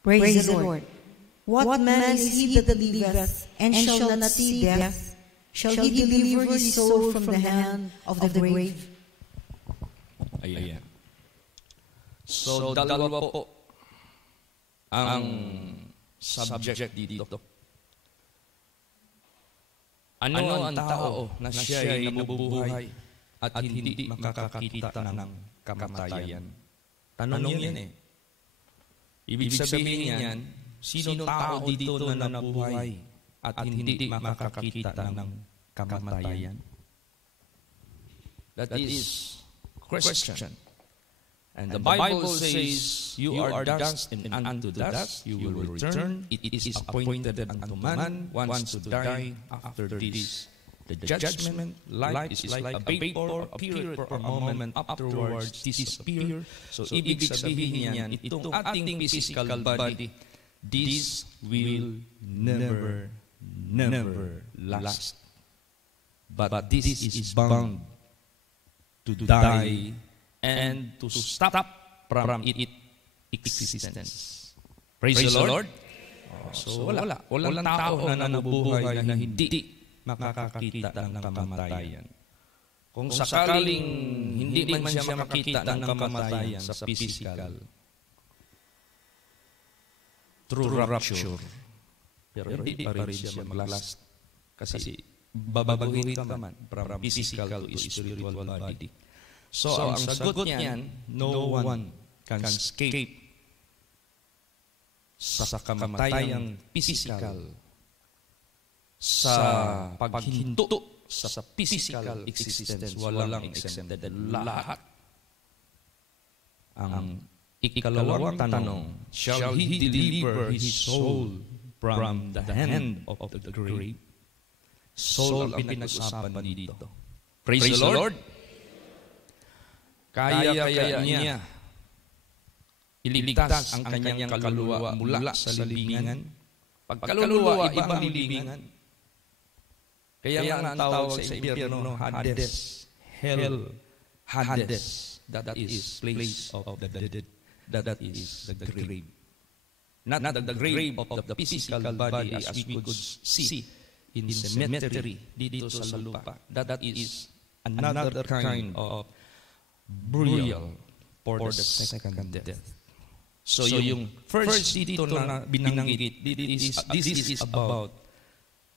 Praise the Lord. What man is he that liveth, and shall not see death? Shall he deliver his soul from the hand of the grave? Ayan. So, dalawa po ang subject dito. Ano ang tao na siya ay nabubuhay at hindi makakakita ng kamatayan? Tanong yan eh. Ibig sabihin yan, sinong tao dito na nabuhay at hindi makakakita ng kamatayan? That is question. And the Bible says, you are dust, and unto dust you will return. It is appointed unto man once to die. After this, the judgment. Life is like a vapor, appeareth for a moment, afterwards disappear. So, ibig sabihin yan, itong ating physical body, this will never last. But this is bound to die and to stop from its existence. Praise the Lord. So walang tao na nabubuhay na hindi makakakita ng kamatayan. Kung sakaling hindi man siya makakita ng kamatayan sa physical, through rapture, pero hindi pa rin siya mag-last. Kasi babaguhin ka man from physical to spiritual body. So ang sagot niyan, no one can escape sa kamatayang physical, sa paghinto sa physical existence. Walang exempted. Lahat. Ang ikalawang tanong, shall he deliver his soul from the hand of the grave? Soul ang pinag-usapan dito. Praise the Lord. Kaya niya iligtas ang kanyang kaluluwa mula sa libingan. Pagkaluluwa, ibang libingan. Kaya nga ang tawag sa impyerno, Hades, Hell, Hades. That is place of the dead. That is the grave. Not the grave of the physical body as we could see in cemetery dito sa lupa. That is another kind of burial for the second death. So yung first dito na binanggit, this is about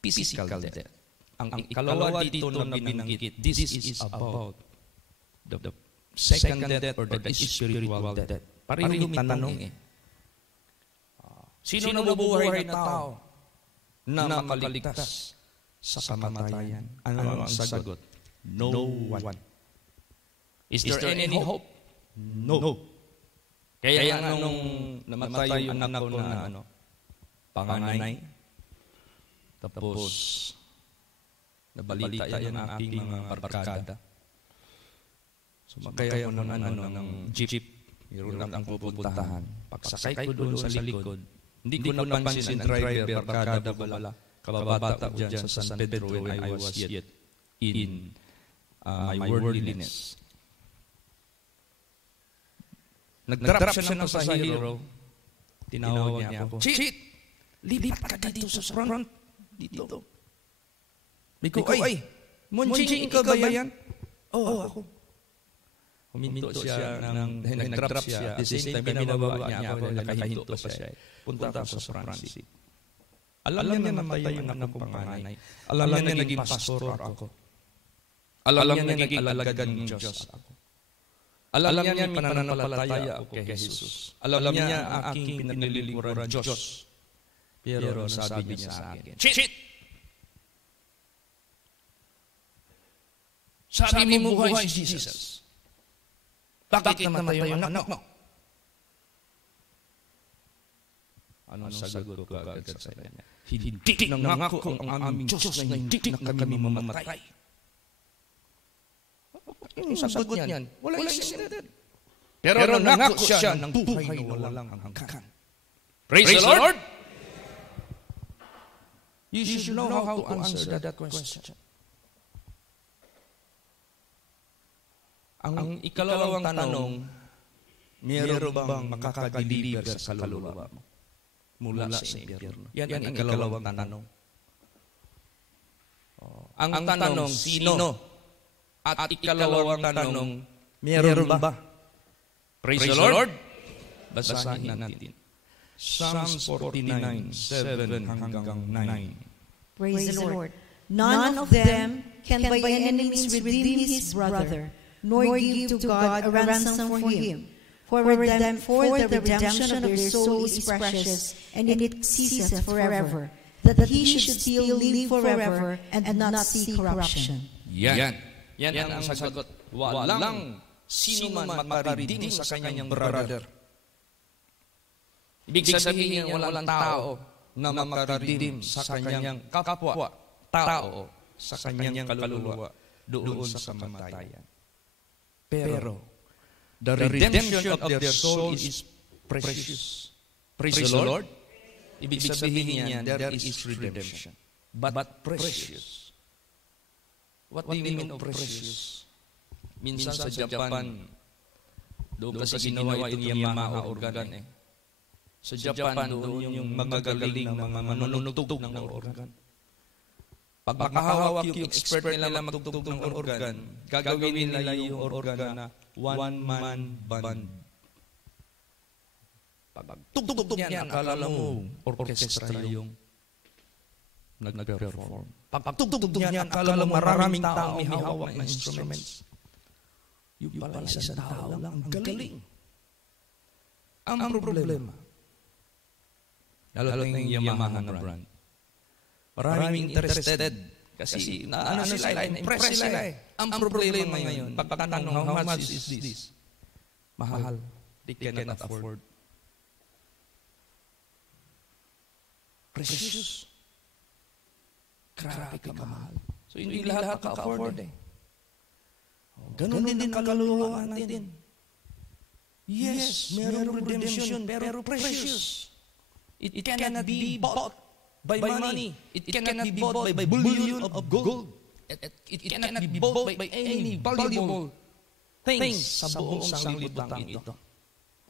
physical death. Ang ikalawa dito na binanggit, this is about the second death or the spiritual death. Parehong tanong eh. Sino nabubuhay na tao na makaligtas sa kamatayan? Ano ang sagot? No one. Is there any hope? No. Kaya nga nung namatay yung anak ko na panganay, tapos nabalita yan ang aking mga barkada. Sumakay ako ng jeep, mayroon lang ang pupuntahan. Pagsakay ko doon sa likod, hindi ko napansin ang driver, barkada wala. Kababata ko dyan sa San Pedro when I was yet in my worldliness. Nag-drop siya ng pasahero. Tinawag niya ako. Chit! Lipat ka dito sa front. Dito. Biko, ay! Munching, ikaw ba yan? Oo, ako. Huminto siya nag-drop siya. At the same time, binababa niya ako. Nakahinto pa siya. Punta ako sa Francis. Alam niya na namatay yung anak kong panganay. Alam niya naging pastor ako. Alam niya naging alagad ng Diyos ako. Alam niya may pananampalataya ako kay Jesus. Alam niya ang aking pinalilingkuran Diyos. Pero sabi niya sa akin, Chit! Sabi mo buhay si Jesus. Bakit namatay yung anak mo? Anong sagot ko agad sa kanya? Hindi nangako ang aming Diyos na hindi na kami mamamatay. Yung sagot niyan, wala existed. Pero nangako siya ng buhay na walang hanggan. Praise the Lord! You should know how to answer that question. Ang ikalawang tanong, meron bang makakadeliver sa kaluluwa mo? mula sa impyerno? Yan ang ikalawang tanong. Ang tanong, sino? At ikalawang tanong, meron ba? Praise the Lord. Basahin natin. Psalms 49, 7 hanggang 9. Praise the Lord. None of them can by any means redeem his brother, nor give to God a ransom for him. For the redemption of their soul is precious, and it ceaseth forever, that he should still live forever and not see corruption. Yan ang sagot. Walang sino man makaredeem sa kanyang brother. Ibig sabihin, walang tao na makaredeem sa kanyang kapwa tao, sa kanyang kaluluwa doon sa kamatayan. Pero the redemption of their soul is precious. Praise the Lord. Ibig sabihin niyan, there is redemption. But precious. What do you mean of precious? Minsan sa Japan, doon kasi ginawa itong Yamaha organ eh. Sa Japan, doon yung magagaling na mga manunugtog ng organ. Pag makahawak yung expert nila magtugtog ng organ, gagawin nila yung organ na one-man band. Pag tugtog niyan, akala mo orchestra yung nag-perform. Pag tugtog niyan, akala mo maraming tao may hawak na instruments. Yung pala isang tao lang, ang galing. Ang problema, lalo na yung Yamaha na brand. Maraming interested kasi na-impress sila eh. Ang problema ngayon, pagtanong, how much is this? Mahal. They cannot afford. Precious. Grabe ka mahal. So hindi lahat maka-afford eh. Ganun din ang kaluluwa natin. Yes, merong redemption, pero precious. It cannot be bought by money. It cannot be bought by bullion of gold. It cannot be bought by any valuable things sa buong sanglibutan ito.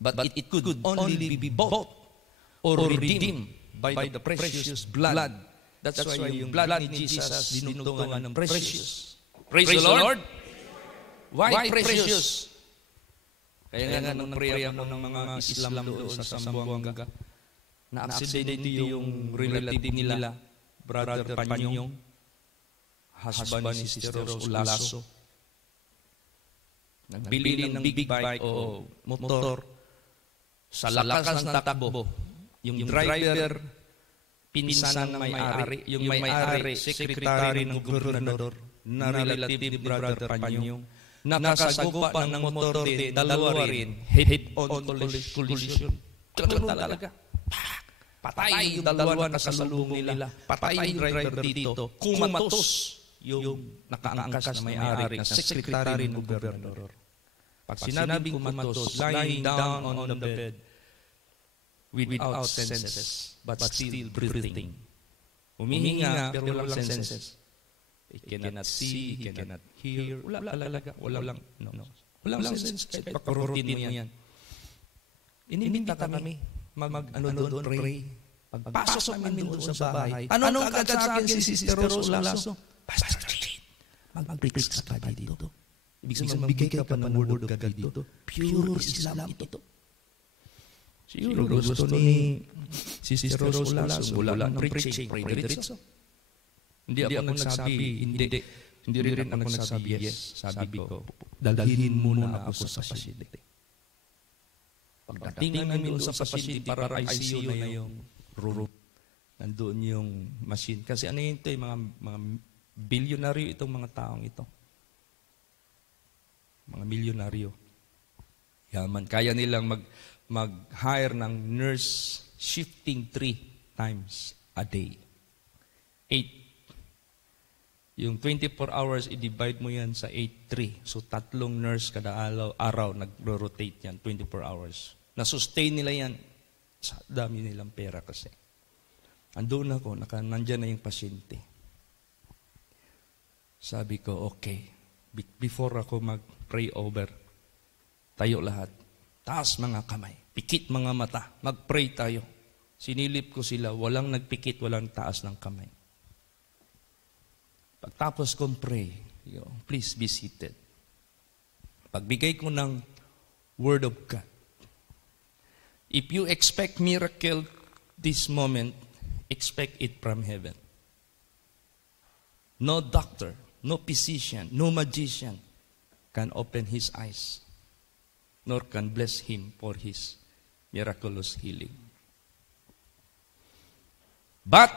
But it could only be bought or redeemed by the precious blood. That's why yung blood ni Jesus dinugtungan ng precious. Praise the Lord. Why precious? Kaya nga nung prayer mo ng mga Islam doon sa Zamboanga, na-aksidente yung relative nila, Brother Panyong, husband ni Sister Rose Olaso. Nagbili ng big bike o motor, sa lakas ng takbo, yung driver, pinsan ng may-ari, yung may-ari, sekretary ng gobernador, na relative ni Brother Panyong, nakasagupa ng motor din, dalawa rin, head-on collision. Ganun talaga. Patay yung dalawa na kasalubong nila. Patay yung driver dito. Kumatos yung nakaangkas na may-ari na sekretary ng gobernador. Pag sinabing kumatos, lying down on the bed without senses, but still breathing. Humihinga pero walang senses. He cannot see, he cannot hear. Walang sense. Kahit pakarutin mo yan. Inimita kami doon, pray. Pagpasok namin doon sa bahay, anong kagad sa akin si Sister Rose Olaso? Pastor Jane, mag-preach ka pa dito. Ibig sabihin, magbigay ka pa ng word of God dito. Pure Islam ito. Siguro gusto ni Sister Rose Olaso, wala ng preaching, pray diretso. Hindi ako nagsabi, hindi rin ako nagsabi yes. Sabi ko, dalhin muna ako sa pasyente. Pagdating namin doon sa pasyente, para ICU na yung room. Nandoon yung machine. Kasi ano yun ito, mga bilyonaryo itong mga taong ito. Mga milyonaryo. Yaman. Kaya nilang mag-hire ng nurse shifting 3 times a day. 8. Yung 24 hours, i-divide mo yan sa 8-3. So, 3 nurse kada araw nag-rotate yan, 24 hours. Na-sustain nila yan. Sa dami nilang pera kasi. Andun ako, nandyan na yung pasyente. Sabi ko, okay. Before ako mag-pray over, tayo lahat. Taas mga kamay. Pikit mga mata. Mag-pray tayo. Sinilip ko sila, walang nagpikit, walang taas ng kamay. Pagtapos kong pray, please be seated. Pagbigay ko ng Word of God. If you expect miracle this moment, expect it from heaven. No doctor, no physician, no magician can open his eyes, nor can bless him for his miraculous healing. But,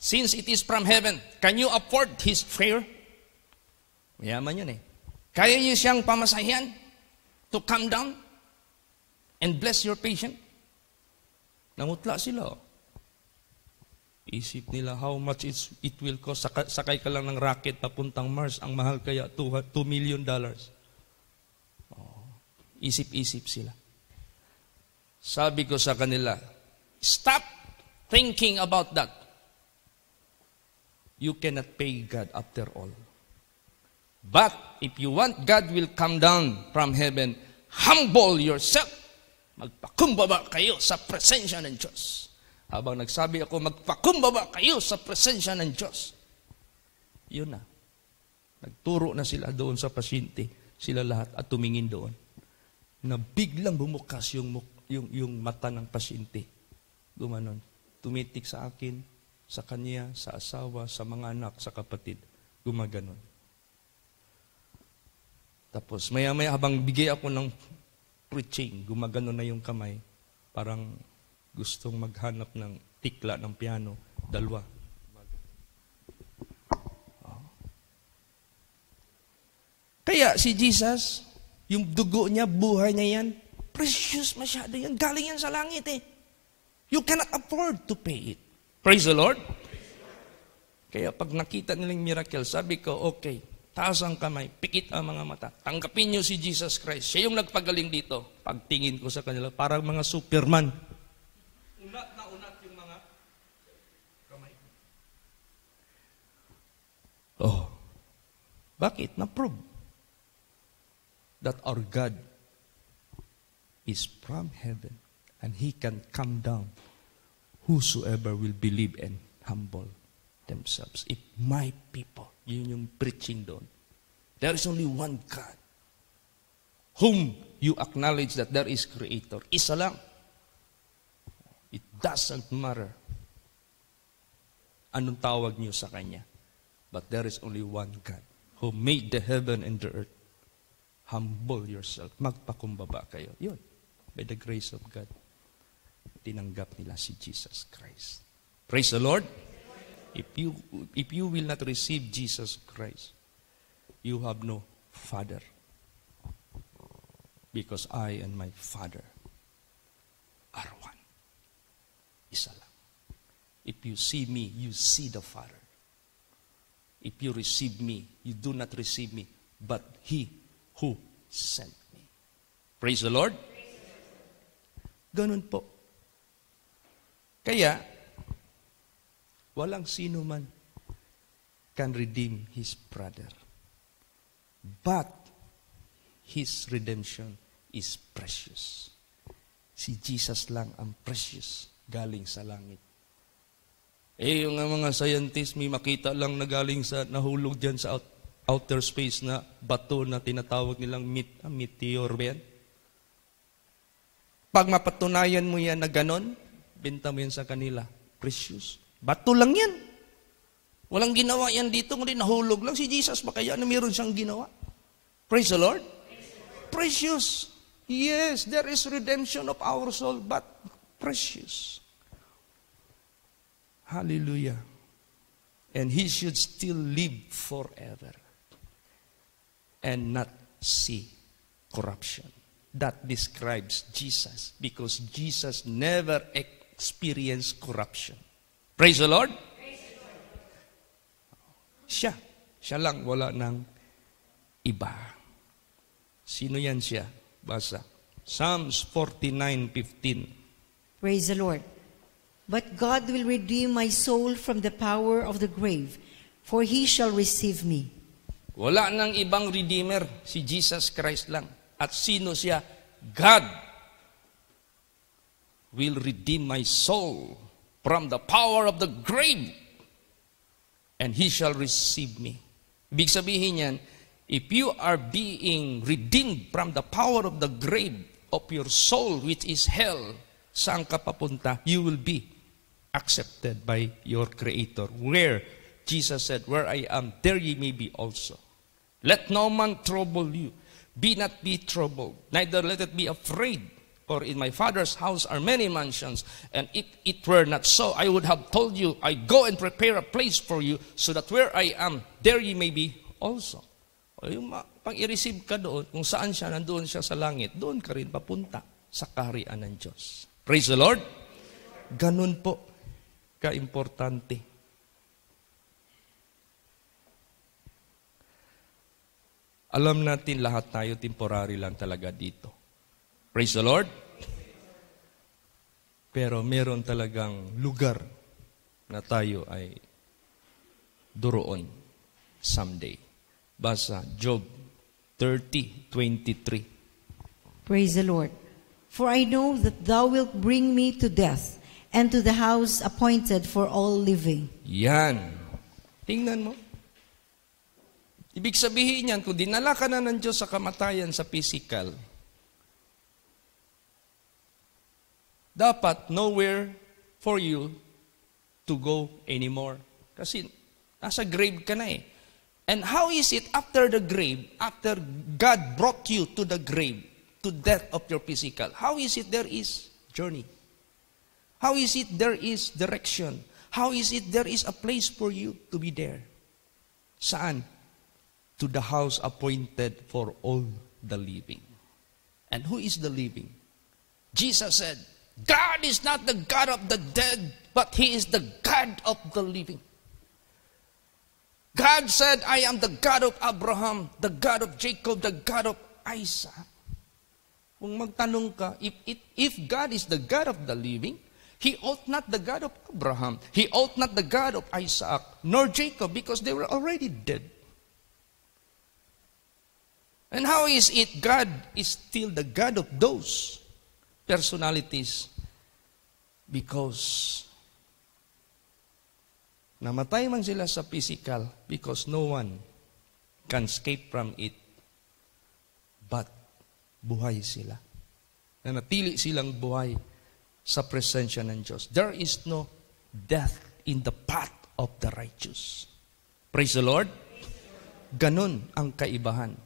since it is from heaven, can you afford his prayer? Mayaman yun eh. Kaya niyo siyang pamasahian to come down and bless your patient? Nangutla sila. Isip nila how much it will cost. Sakay ka lang ng rocket papuntang Mars. Ang mahal kaya $2 million. Isip-isip sila. Sabi ko sa kanila, stop thinking about that. You cannot pay God after all. But if you want God will come down from heaven, humble yourself. Magpakumbaba kayo sa presensya ng Diyos. Habang nagsabi ako, magpakumbaba kayo sa presensya ng Diyos. Yun na. Nagturo na sila doon sa pasyente. Sila lahat at tumingin doon. Na biglang bumukas yung mata ng pasyente. Gumanon. Tumitik sa akin, sa kanya, sa asawa, sa mga anak, sa kapatid. Gumaganon. Tapos maya-maya habang bigay ako ng preaching, gumaganon na yung kamay. Parang gustong maghanap ng tikla ng piano. Dalawa. Kaya si Jesus, yung dugo niya, buhay niya yan, precious masyado yan. Galing yan sa langit eh. You cannot afford to pay it. Praise the Lord. Kaya pag nakita nilang miracle, sabi ko, okay, taas ang kamay, pikit ang mga mata. Tanggapin niyo si Jesus Christ. Siya yung nagpagaling dito. Pagtingin ko sa kanila, parang mga Superman. Unat na unat yung mga kamay. Oh, bakit? Na-prove that our God is from heaven and He can come down. Whosoever will believe and humble themselves. If my people, yun yung preaching doon. There is only one God whom you acknowledge that there is Creator. Isa lang. It doesn't matter anong tawag niyo sa Kanya. But there is only one God who made the heaven and the earth. Humble yourself. Magpakumbaba kayo. Yun. By the grace of God. Tinanggap nila si Jesus Christ. Praise the Lord. If you will not receive Jesus Christ, you have no Father. Because I and my Father are one. Isa lang. If you see me, you see the Father. If you receive me, you do not receive me, but He who sent me. Praise the Lord. Ganun po. Kaya, walang sino man can redeem his brother. But, his redemption is precious. Si Jesus lang ang precious galing sa langit. Yung mga scientists, may makita lang na galing sa, nahulog dyan sa outer space na bato na tinatawag nilang meteor ba yan? Pag mapatunayan mo yan na ganon, benta mo yan sa kanila. Precious. Bato lang yan. Walang ginawa yan dito, kundi nahulog lang. Si Jesus ba kaya na mayroon siyang ginawa? Praise the Lord. Precious. Yes, there is redemption of our soul, but precious. Hallelujah. And He should still live forever and not see corruption. That describes Jesus, because Jesus never experienced corruption. Praise the Lord. Siya lang, wala ng iba. Sino yan siya? Basa. Psalms 49:15. Praise the Lord. But God will redeem my soul from the power of the grave, for He shall receive me. Wala nang ibang redeemer, si Jesus Christ lang. At sino siya? God. will redeem my soul from the power of the grave, and He shall receive me. Ibig sabihin yan, if you are being redeemed from the power of the grave of your soul, which is hell, saan ka papunta? You will be accepted by your Creator. Where Jesus said, where I am, there ye may be also. Let no man trouble you. Be not be troubled, neither let it be afraid. For in my Father's house are many mansions, and if it were not so, I would have told you, I go and prepare a place for you, so that where I am, there ye may be also. O yung pag i-receive ka doon, kung saan siya, nandoon siya sa langit, doon ka rin papunta sa kaharian ng Diyos. Praise the Lord. Ganun po ka-importante. Alam natin lahat tayo temporary lang talaga dito. Praise the Lord. Pero meron talagang lugar na tayo ay doroon someday. Basa Job 30:23. Praise the Lord. For I know that thou wilt bring me to death, and to the house appointed for all living. Yan. Tingnan mo. Ibig sabihin yan, kung dinala ka na ng Diyos sa kamatayan sa physical, dapat nowhere for you to go anymore. Kasi nasa grave ka na eh. And how is it after the grave, after God brought you to the grave, to death of your physical, how is it there is journey? How is it there is direction? How is it there is a place for you to be there? Saan? To the house appointed for all the living. And who is the living? Jesus said, God is not the God of the dead, but He is the God of the living. God said, I am the God of Abraham, the God of Jacob, the God of Isaac. Kung magtanong ka, if God is the God of the living, He ought not the God of Abraham. He ought not the God of Isaac, nor Jacob, because they were already dead. And how is it God is still the God of those personalities? Because namatay man sila sa physical, because no one can escape from it, but buhay sila. Nanatili silang buhay sa presensya ng Diyos. There is no death in the path of the righteous. Praise the Lord. Ganun ang kaibahan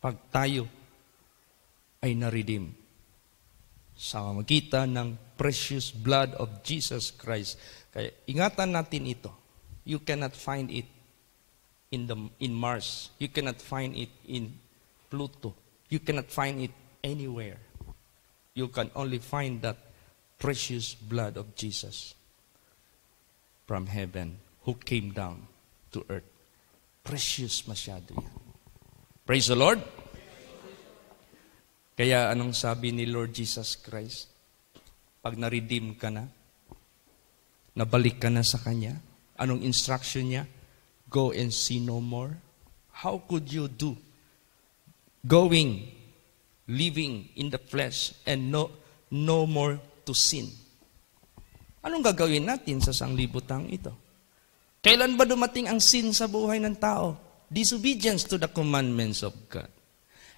pag tayo ay na-redeem sa magitan ng precious blood of Jesus Christ. Kaya ingatan natin ito. You cannot find it in Mars. You cannot find it in Pluto. You cannot find it anywhere. You can only find that precious blood of Jesus from heaven who came down to earth. Precious masyado yan. Praise the Lord. Kaya anong sabi ni Lord Jesus Christ? Pag na-redeem ka na, nabalik ka na sa Kanya, anong instruction niya? Go and sin no more. How could you do? Living in the flesh and no more to sin. Anong gagawin natin sa sanglibutang ito? Kailan ba dumating ang sin sa buhay ng tao? Disobedience to the commandments of God.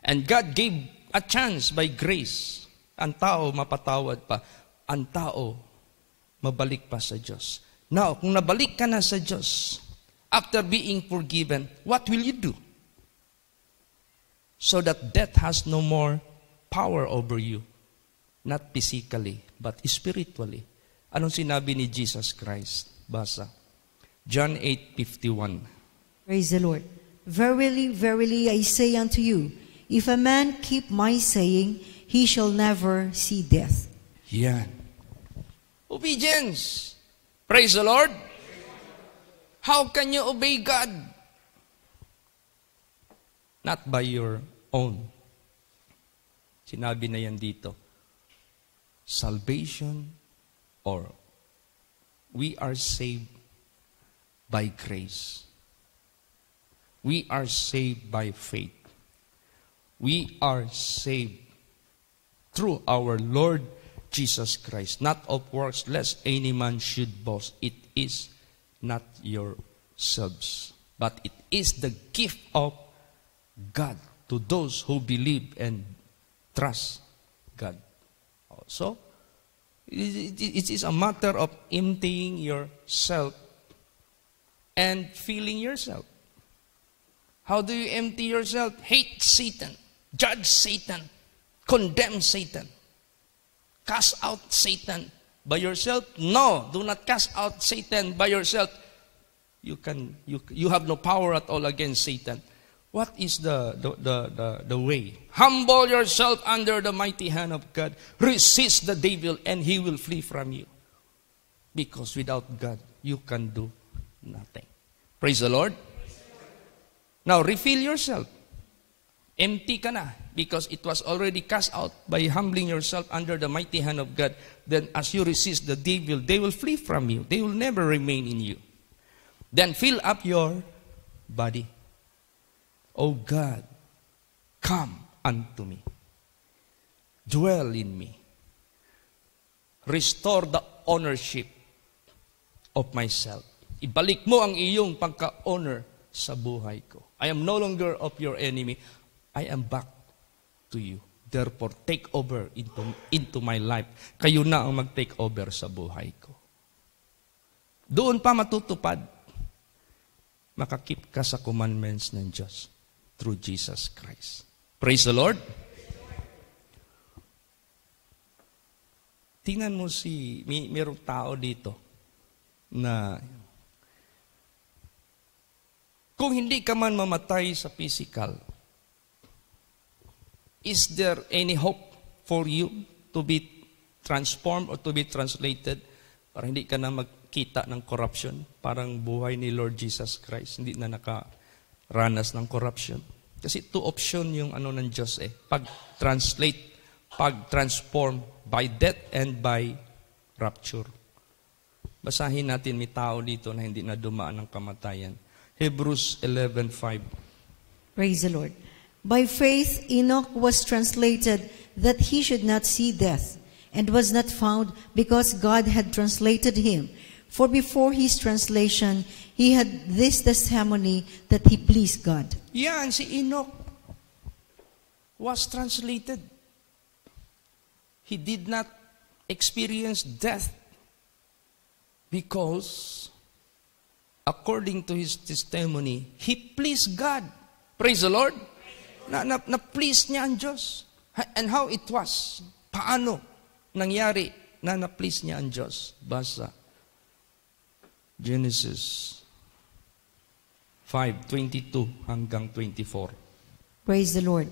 And God gave a chance by grace. Ang tao mapatawad pa. Ang tao mabalik pa sa Diyos. Now, kung nabalik ka na sa Diyos, after being forgiven, what will you do? So that death has no more power over you. Not physically, but spiritually. Anong sinabi ni Jesus Christ? Basa. John 8:51. Praise the Lord. Verily, verily, I say unto you, if a man keep my saying, he shall never see death. Yan. Obedience. Praise the Lord. How can you obey God? Not by your own. Sinabi na yan dito. Salvation, or we are saved by grace. We are saved by faith. We are saved through our Lord Jesus Christ, not of works, lest any man should boast. It is not yourselves, but it is the gift of God to those who believe and trust God. So, it is a matter of emptying yourself and filling yourself. How do you empty yourself? Hate Satan, judge Satan, condemn Satan. Cast out Satan by yourself? No, do not cast out Satan by yourself. You have no power at all against Satan. What is the way? Humble yourself under the mighty hand of God. Resist the devil and he will flee from you. Because without God, you can do nothing. Praise the Lord. Now, refill yourself. Empty ka na. Because it was already cast out by humbling yourself under the mighty hand of God. Then as you resist the devil, they will flee from you. They will never remain in you. Then fill up your body. O God, come unto me. Dwell in me. Restore the ownership of myself. Ibalik mo ang iyong pagka-owner sa buhay ko. I am no longer of your enemy. I am back to you. Therefore, take over into my life. Kayo na ang mag-take over sa buhay ko. Doon pa matutupad. Makakip ka sa commandments ng Diyos through Jesus Christ. Praise the Lord. Tingnan mo mayroong tao dito na kung hindi ka man mamatay sa physical, is there any hope for you to be transformed or to be translated para hindi ka na magkita ng corruption? Parang buhay ni Lord Jesus Christ, hindi na nakaranas ng corruption. Kasi two option yung ng Diyos pag-translate, pag-transform by death and by rapture. Basahin natin, may tao dito na hindi na dumaan ng kamatayan. Hebrews 11:5. Praise the Lord. By faith, Enoch was translated that he should not see death, and was not found because God had translated him. For before his translation, he had this testimony that he pleased God. Yan, si Enoch was translated. He did not experience death because, according to his testimony, he pleased God. Praise the Lord. Na-please niya ang Diyos. And how it was? Paano nangyari na na-please niya ang Diyos? Basa. Genesis 5:22 hanggang 24. Praise the Lord.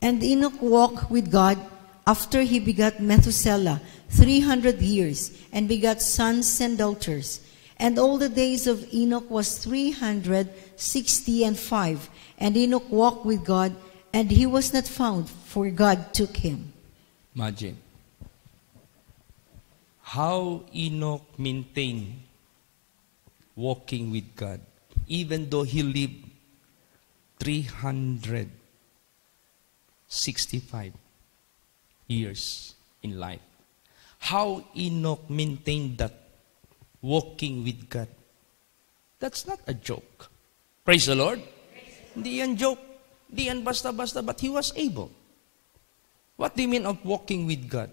And Enoch walked with God after he begot Methuselah 300 years, and begot sons and daughters. And all the days of Enoch was 365. And Enoch walked with God, and he was not found, for God took him. Imagine how Enoch maintained walking with God, even though he lived 365 years in life. How Enoch maintained that walking with God. That's not a joke. Praise the Lord. Hindi yan joke. Hindi yan basta-basta, but he was able. What do you mean of walking with God?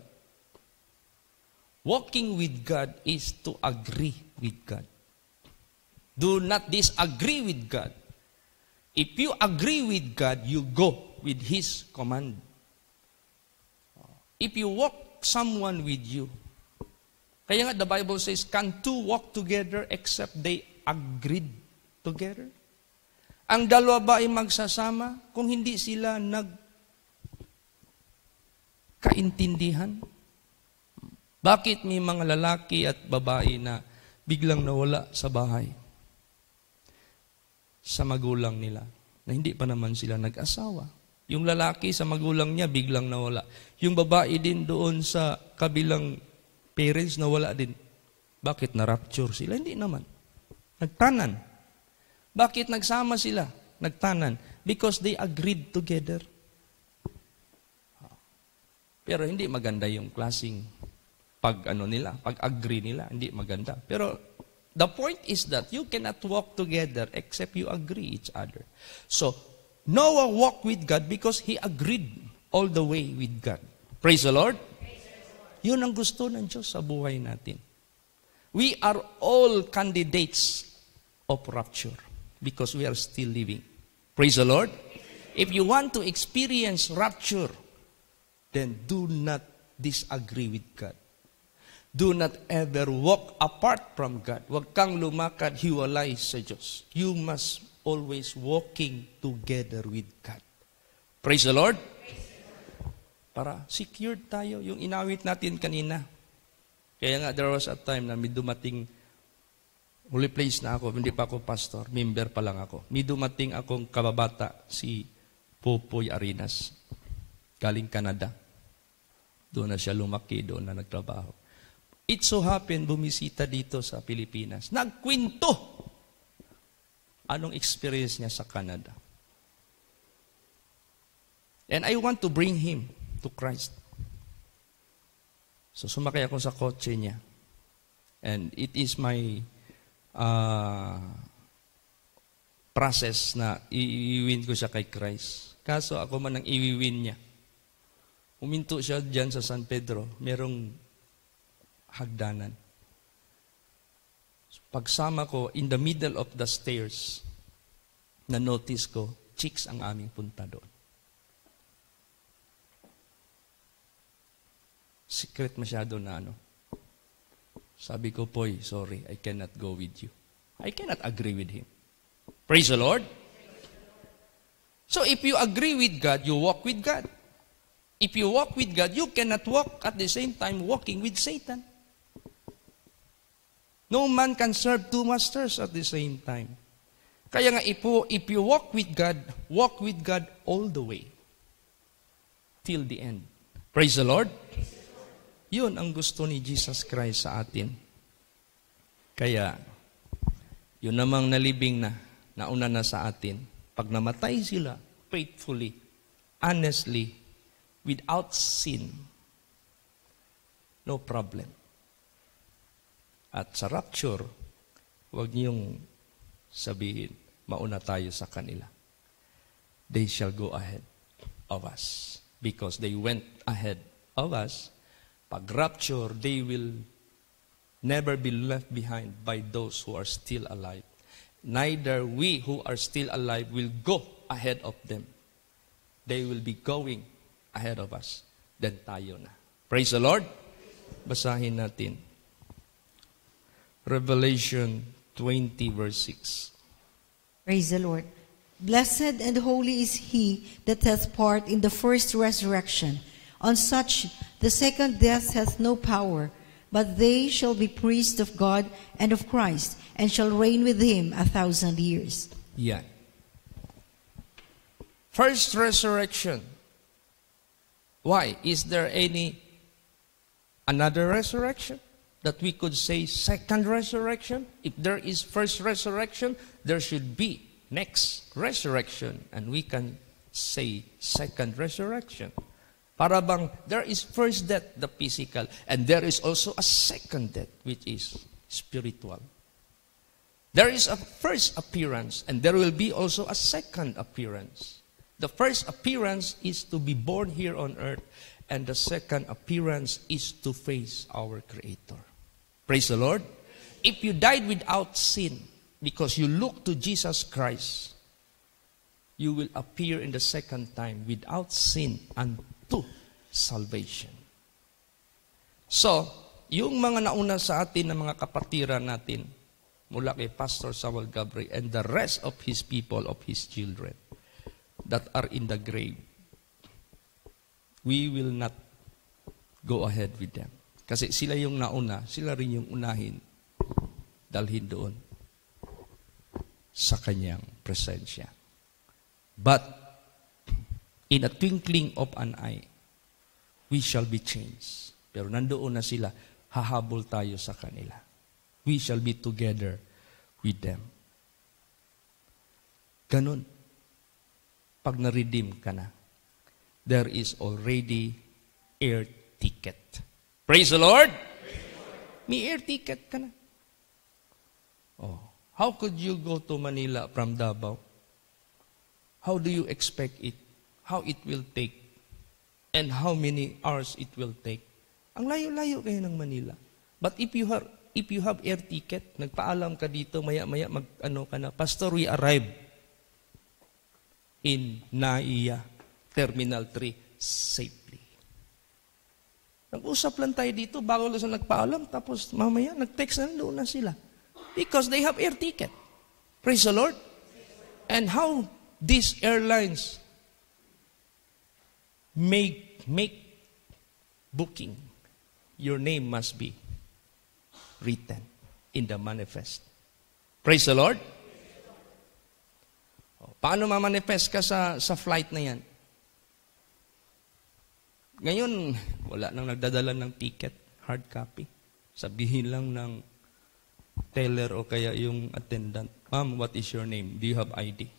Walking with God is to agree with God. Do not disagree with God. If you agree with God, you go with His command. If you walk someone with you, kaya nga the Bible says, can two walk together except they agreed together? Ang dalawa ba ay magsasama kung hindi sila nagkaintindihan? Bakit may mga lalaki at babae na biglang nawala sa bahay? Sa magulang nila, na hindi pa naman sila nag-asawa. Yung lalaki sa magulang niya biglang nawala. Yung babae din doon sa kabilang parents nawala din. Bakit na-rapture sila? Hindi naman. Nagtanan. Bakit nagsama sila? Nagtanan. Because they agreed together. Pero hindi maganda yung klaseng pag-agree nila, hindi maganda. Pero the point is that you cannot walk together except you agree each other. So, Noah walked with God because he agreed all the way with God. Praise the Lord. Yun ang gusto ng Diyos sa buhay natin. We are all candidates of rapture because we are still living. Praise the Lord. If you want to experience rapture, then do not disagree with God. Do not ever walk apart from God. Huwag kang lumakad hiwalay sa Diyos. You must always walking together with God. Praise the Lord. Para secured tayo. Yung inawit natin kanina. Kaya nga, there was a time na may dumating, huli place na ako, hindi pa ako pastor, member pa lang ako. May dumating akong kababata, si Popoy Arinas. Galing Canada. Doon na siya lumaki, doon na nagtrabaho. It so happened, bumisita dito sa Pilipinas. Nagkwento! Anong experience niya sa Canada? And I want to bring him to Christ. So sumakay ako sa kotse niya. And it is my process na iiwin ko siya kay Christ. Kaso ako man ang iwiwin niya. Uminto siya dyan sa San Pedro. Merong hagdanan. Pagsama ko, in the middle of the stairs, na-notice ko, chicks ang aming punta doon. Secret masyado na ano. Sabi ko, Poy, sorry, I cannot go with you. I cannot agree with him. Praise the Lord. So if you agree with God, you walk with God. If you walk with God, you cannot walk at the same time walking with Satan. No man can serve two masters at the same time. Kaya nga, if you walk with God all the way. Till the end. Praise the Lord. Yun ang gusto ni Jesus Christ sa atin. Kaya, yun namang nalibing na, nauna na sa atin. Pag namatay sila, faithfully, honestly, without sin, no problem. At sa rapture, huwag niyong sabihin, mauna tayo sa kanila. They shall go ahead of us. Because they went ahead of us, pag rapture, they will never be left behind by those who are still alive. Neither we who are still alive will go ahead of them. They will be going ahead of us. Then tayo na. Praise the Lord. Basahin natin. Revelation 20 verse 6. Praise the Lord. Blessed and holy is he that hath part in the first resurrection. On such the second death hath no power, but they shall be priests of God and of Christ, and shall reign with him 1,000 years. Yeah. First resurrection. Why? Is there another resurrection? That we could say second resurrection? If there is first resurrection, there should be next resurrection. And we can say second resurrection. Para bang there is first death, the physical, and there is also a second death, which is spiritual. There is a first appearance, and there will be also a second appearance. The first appearance is to be born here on earth, and the second appearance is to face our Creator. Praise the Lord. If you died without sin, because you look to Jesus Christ, you will appear in the second time without sin unto salvation. So, yung mga nauna sa atin na mga kapatiran natin, mula kay Pastor Samuel Gabriel and the rest of his people, of his children, that are in the grave, we will not go ahead with them. Kasi sila yung nauna, sila rin yung unahin, dalhin doon sa kanyang presensya. But, in a twinkling of an eye, we shall be changed. Pero nandoon na sila, hahabol tayo sa kanila. We shall be together with them. Ganun. Pag na-redeem ka na, there is already air ticket. Praise the Lord! May air ticket ka na. Oh, how could you go to Manila from Davao? How do you expect it? How it will take? And how many hours it will take? Ang layo-layo kayo ng Manila. But if you have air ticket, nagpaalam ka dito, maya-maya ka na, Pastor, we arrive in NAIA Terminal 3 safely. Nag-usap lang tayo dito bago lang sila nagpaalam, tapos mamaya nag-text na doon na sila. Because they have air ticket. Praise the Lord. And how these airlines make booking, your name must be written in the manifest. Praise the Lord. Paano ma-manifest ka sa flight na yan? Ngayon, wala nang nagdadala ng ticket, hard copy. Sabihin lang ng teller o kaya yung attendant, Ma'am, what is your name? Do you have ID?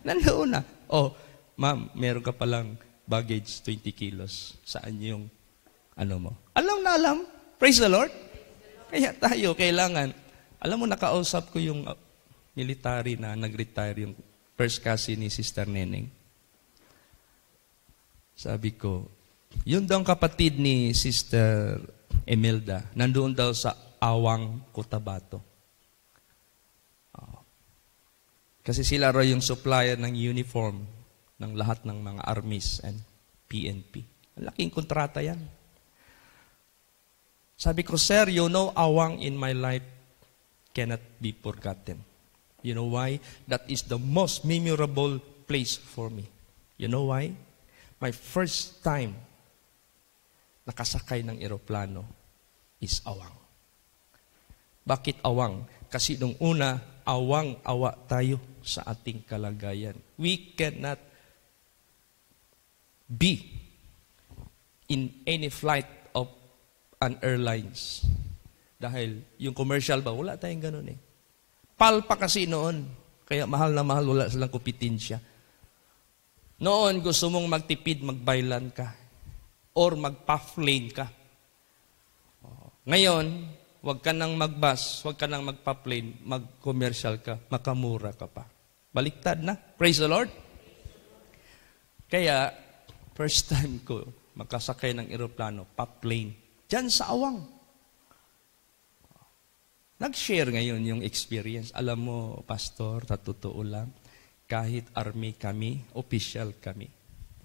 Nandoon na. Oh, ma'am, meron ka palang baggage 20 kilos. Saan yung mo? Alam na alam. Praise the Lord. Kaya tayo, kailangan. Alam mo, nakausap ko yung military na nag-retire, yung first cousin ni Sister Neneng. Sabi ko, yun daw ang kapatid ni Sister Emelda, nandoon daw sa Awang, Cotabato. Kasi sila raw yung supplier ng uniform ng lahat ng mga armies and PNP. Malaking kontrata yan. Sabi ko, Sir, you know, Awang in my life cannot be forgotten. You know why? That is the most memorable place for me. You know why? My first time nakasakay ng eroplano is Awang. Bakit Awang? Kasi nung una, awang-awa tayo sa ating kalagayan. We cannot be in any flight of an airlines. Dahil yung commercial ba, wala tayong ganun eh. PAL pa kasi noon. Kaya mahal na mahal, wala silang kompetensya. Noon, gusto mong magtipid, magbailan ka. Or magpa-plane ka. Ngayon, huwag ka nang mag-bus, huwag ka nang magpa-plane, mag-commercial ka, makamura ka pa. Baliktad na. Praise the Lord. Kaya, first time ko makasakay ng eroplano, pa-plane. Diyan sa Awang. Nag-share ngayon yung experience. Alam mo, Pastor, totoo lang, kahit army kami, official kami.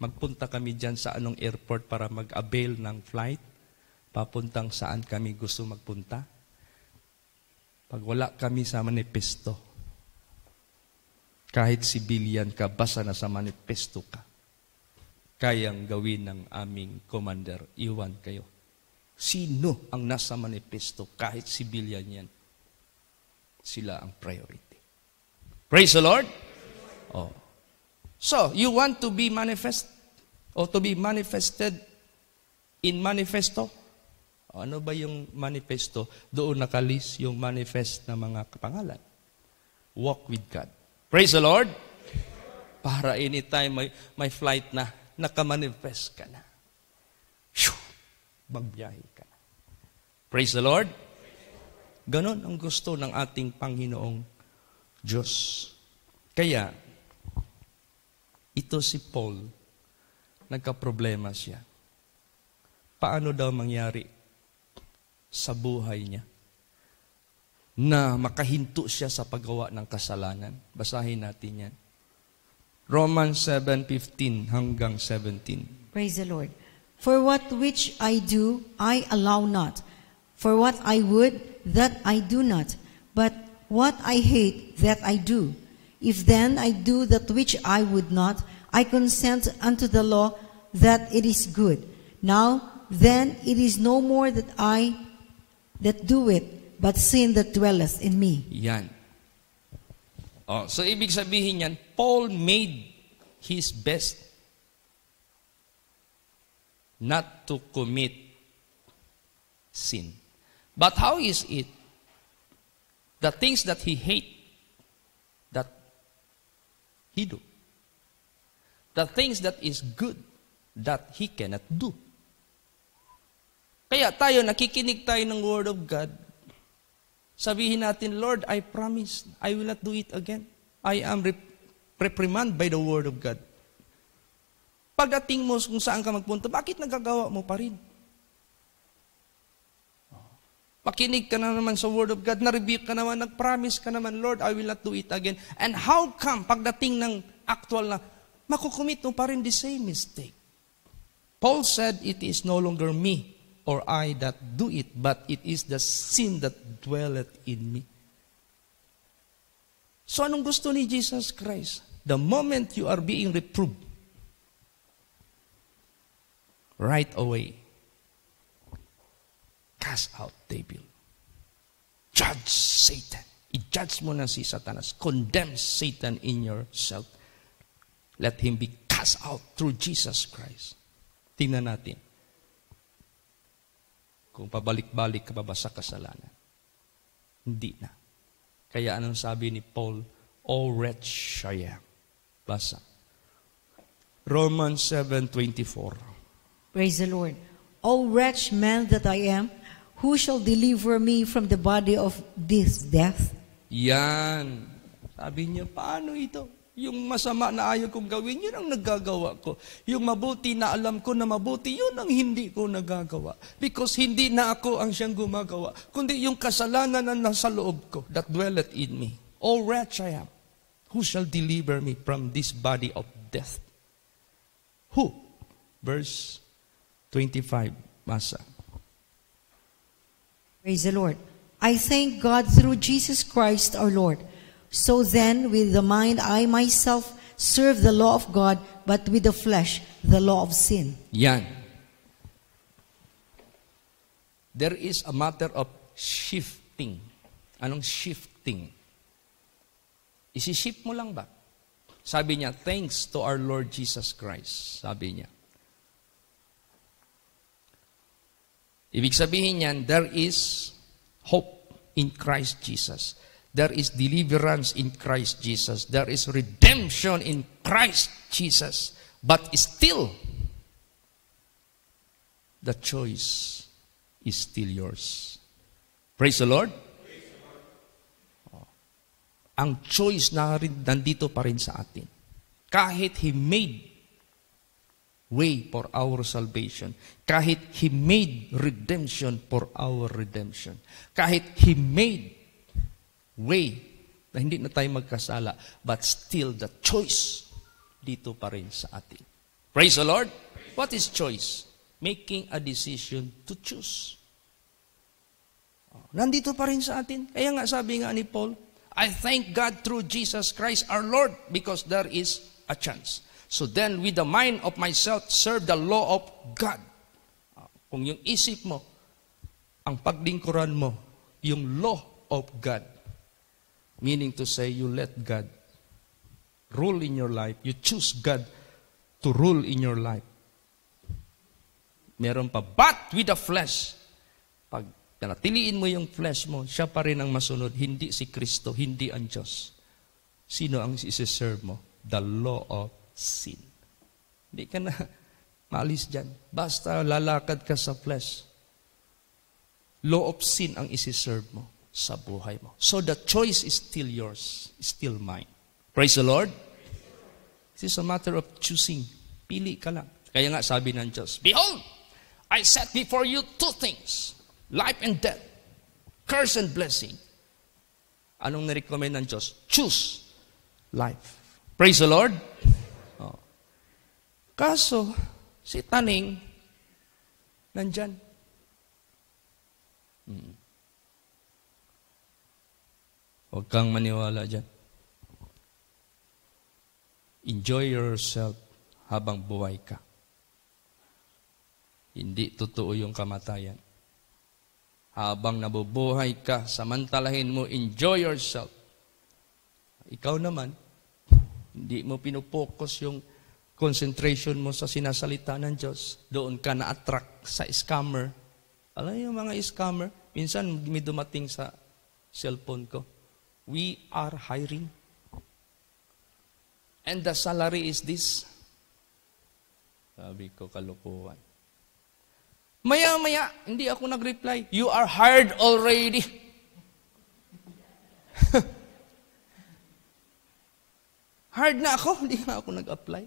Magpunta kami dyan sa anong airport para mag-avail ng flight, papuntang saan kami gusto magpunta. Pag wala kami sa manifesto, kahit civilian ka, basta na sa manifesto ka, kayang gawin ng aming commander, iwan kayo. Sino ang nasa manifesto, kahit civilian yan, sila ang priority. Praise the Lord. Oh. So, you want to be manifest or to be manifested in manifesto? Ano ba yung manifesto? Doon nakalis yung manifest na mga kapangalan. Walk with God. Praise the Lord. Para anytime may flight na, nakamanifest ka na. Magbiyahe ka na. Praise the Lord. Ganon ang gusto ng ating Panginoong Diyos. Kaya, ito si Paul, nagka-problema siya. Paano daw mangyari sa buhay niya na makahinto siya sa paggawa ng kasalanan? Basahin natin yan. Romans 7:15 hanggang 17. Praise the Lord. For what which I do, I allow not. For what I would, that I do not. But what I hate, that I do. If then I do that which I would not, I consent unto the law that it is good. Now, then it is no more that I that do it, but sin that dwelleth in me. Yan. Oh, so ibig sabihin yan, Paul made his best not to commit sin. But how is it? The things that he hate, that He do. The things that is good that He cannot do. Kaya tayo, nakikinig tayo ng Word of God. Sabihin natin, Lord, I promise, I will not do it again. I am reprimanded by the Word of God. Pagdating mo kung saan ka magpunta, bakit nagagawa mo pa rin? Pakinig ka na naman sa Word of God, na-rebuke ka naman, nag-promise ka naman, Lord, I will not do it again. And how come, pagdating ng actual na, makukumit mo pa rin the same mistake? Paul said, it is no longer me or I that do it, but it is the sin that dwelleth in me. So anong gusto ni Jesus Christ? The moment you are being reproved, right away, cast out devil. Judge Satan. I-judge mo na si Satanas. Condemn Satan in yourself. Let him be cast out through Jesus Christ. Tingnan natin. Kung pabalik-balik ka pa ba sa kasalanan? Hindi na. Kaya anong sabi ni Paul? O wretch I am. Basa. Romans 7:24. Praise the Lord. O wretched man that I am, who shall deliver me from the body of this death? Yan. Sabi niya, paano ito? Yung masama na ayaw kong gawin, yun ang nagagawa ko. Yung mabuti na alam ko na mabuti, yun ang hindi ko nagagawa. Because hindi na ako ang siyang gumagawa, kundi yung kasalanan na nasa loob ko, that dwelleth in me. O wretch I am, who shall deliver me from this body of death? Who? Verse 25, Masa. Praise the Lord. I thank God through Jesus Christ our Lord. So then, with the mind, I myself serve the law of God, but with the flesh, the law of sin. Yan. There is a matter of shifting. Anong shifting? Isi-shift mo lang ba? Sabi niya, thanks to our Lord Jesus Christ. Sabi niya. Ibig sabihin niyan, there is hope in Christ Jesus. There is deliverance in Christ Jesus. There is redemption in Christ Jesus. But still, the choice is still yours. Praise the Lord. Ang choice na rin, nandito pa rin sa atin. Kahit He made way for our salvation. Kahit He made redemption for our redemption. Kahit He made way na hindi na tayo magkasala, but still the choice dito pa rin sa atin. Praise the Lord. What is choice? Making a decision to choose. Nandito pa rin sa atin. Kaya nga sabi nga ni Paul, I thank God through Jesus Christ our Lord because there is a chance. So then with the mind of myself serve the law of God. Kung yung isip mo, ang paglingkuran mo, yung law of God, meaning to say, you let God rule in your life. You choose God to rule in your life. Meron pa, but with the flesh. Pag natiliin mo yung flesh mo, siya pa rin ang masunod. Hindi si Kristo, hindi ang Diyos. Sino ang isi-serve mo? The law of sin. Hindi ka na maalis dyan. Basta lalakad ka sa flesh. Law of sin ang isi-serve mo sa buhay mo. So the choice is still yours, still mine. Praise the Lord. This is a matter of choosing. Pili ka lang. Kaya nga sabi ng Diyos, behold, I set before you two things, life and death, curse and blessing. Anong nirecommend ng Diyos? Choose life. Praise the Lord. Oh. Kaso, si Taning, nandyan. Huwag kang maniwala dyan. Enjoy yourself habang buhay ka. Hindi totoo yung kamatayan. Habang nabubuhay ka, samantalahin mo, enjoy yourself. Ikaw naman, hindi mo pinupokus yung concentration mo sa sinasalita ng Diyos. Doon ka na-attract sa scammer. Alam yung mga scammer? Minsan may dumating sa cellphone ko. We are hiring. And the salary is this. Sabi ko, kalokohan. Maya-maya, hindi ako nag-reply. You are hired already. Hard na ako, hindi nga ako nag-apply.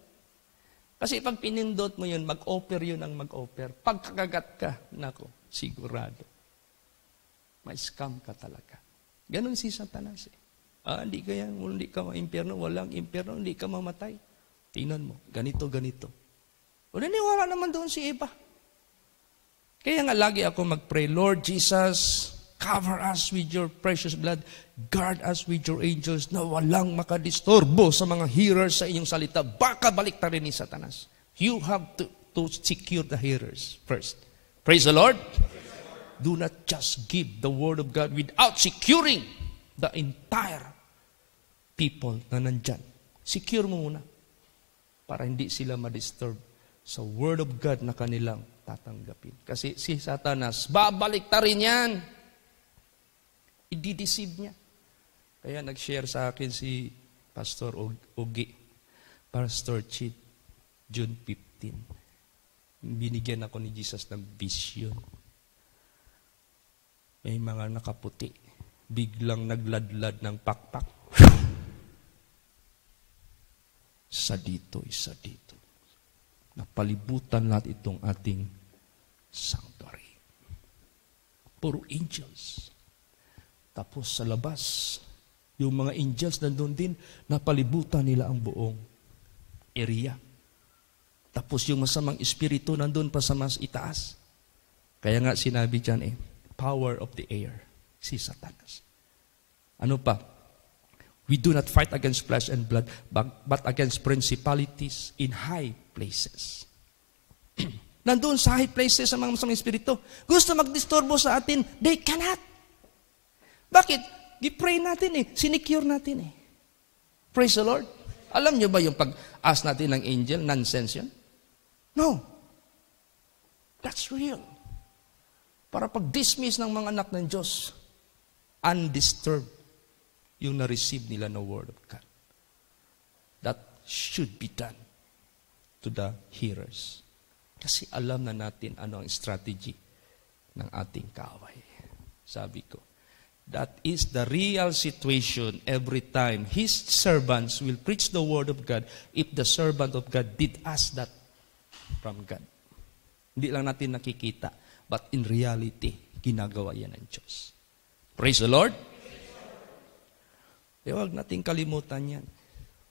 Kasi pag pinindot mo yun, mag-offer yun ang mag-offer. Pagkakagat ka, nako, sigurado. May scam ka talaga. Ganon si Satanas eh. Hindi ka ma-impyerno, walang impyerno, hindi ka mamatay. Tingnan mo, ganito. O naniwala naman doon si Eva. Kaya nga lagi ako mag-pray, Lord Jesus, cover us with your precious blood, guard us with your angels na walang makadisturbo sa mga hearers sa inyong salita. Baka baliktarin ni Satanas. You have to secure the hearers first. Praise the Lord. Do not just give the word of God without securing the entire people na nandyan. Secure mo muna para hindi sila ma-disturb sa word of God na kanilang tatanggapin. Kasi si Satanas, babaliktarin yan. I-deceive niya. Kaya nag-share sa akin si Pastor Ogi, Pastor Chit, June 15. Binigyan ako ni Jesus ng vision. May mga nakaputi. Biglang nagladlad ng pakpak. Isa dito. Napalibutan lahat itong ating sanctuary. Puro angels. Tapos sa labas, yung mga angels nandun din, napalibutan nila ang buong area. Tapos yung masamang espiritu nandun pa sa mas itaas. Kaya nga sinabi dyan power of the air, si Satanas. Ano pa? We do not fight against flesh and blood, but against principalities in high places. Nandun sa high places ang mga masamang espiritu. Gusto magdisturbo sa atin, they cannot. Bakit? Gi-pray natin sinicure natin Praise the Lord. Alam nyo ba yung pag-ask natin ng angel, nonsense yun? No. That's real. Para pag-dismiss ng mga anak ng Diyos, undisturbed yung na-receive nila na word of God. That should be done to the hearers. Kasi alam na natin ano ang strategy ng ating kaaway. Sabi ko, that is the real situation every time his servants will preach the word of God if the servant of God did ask that from God. Hindi lang natin nakikita, but in reality, ginagawa yan ng Diyos. Praise the Lord. Huwag natin kalimutan yan.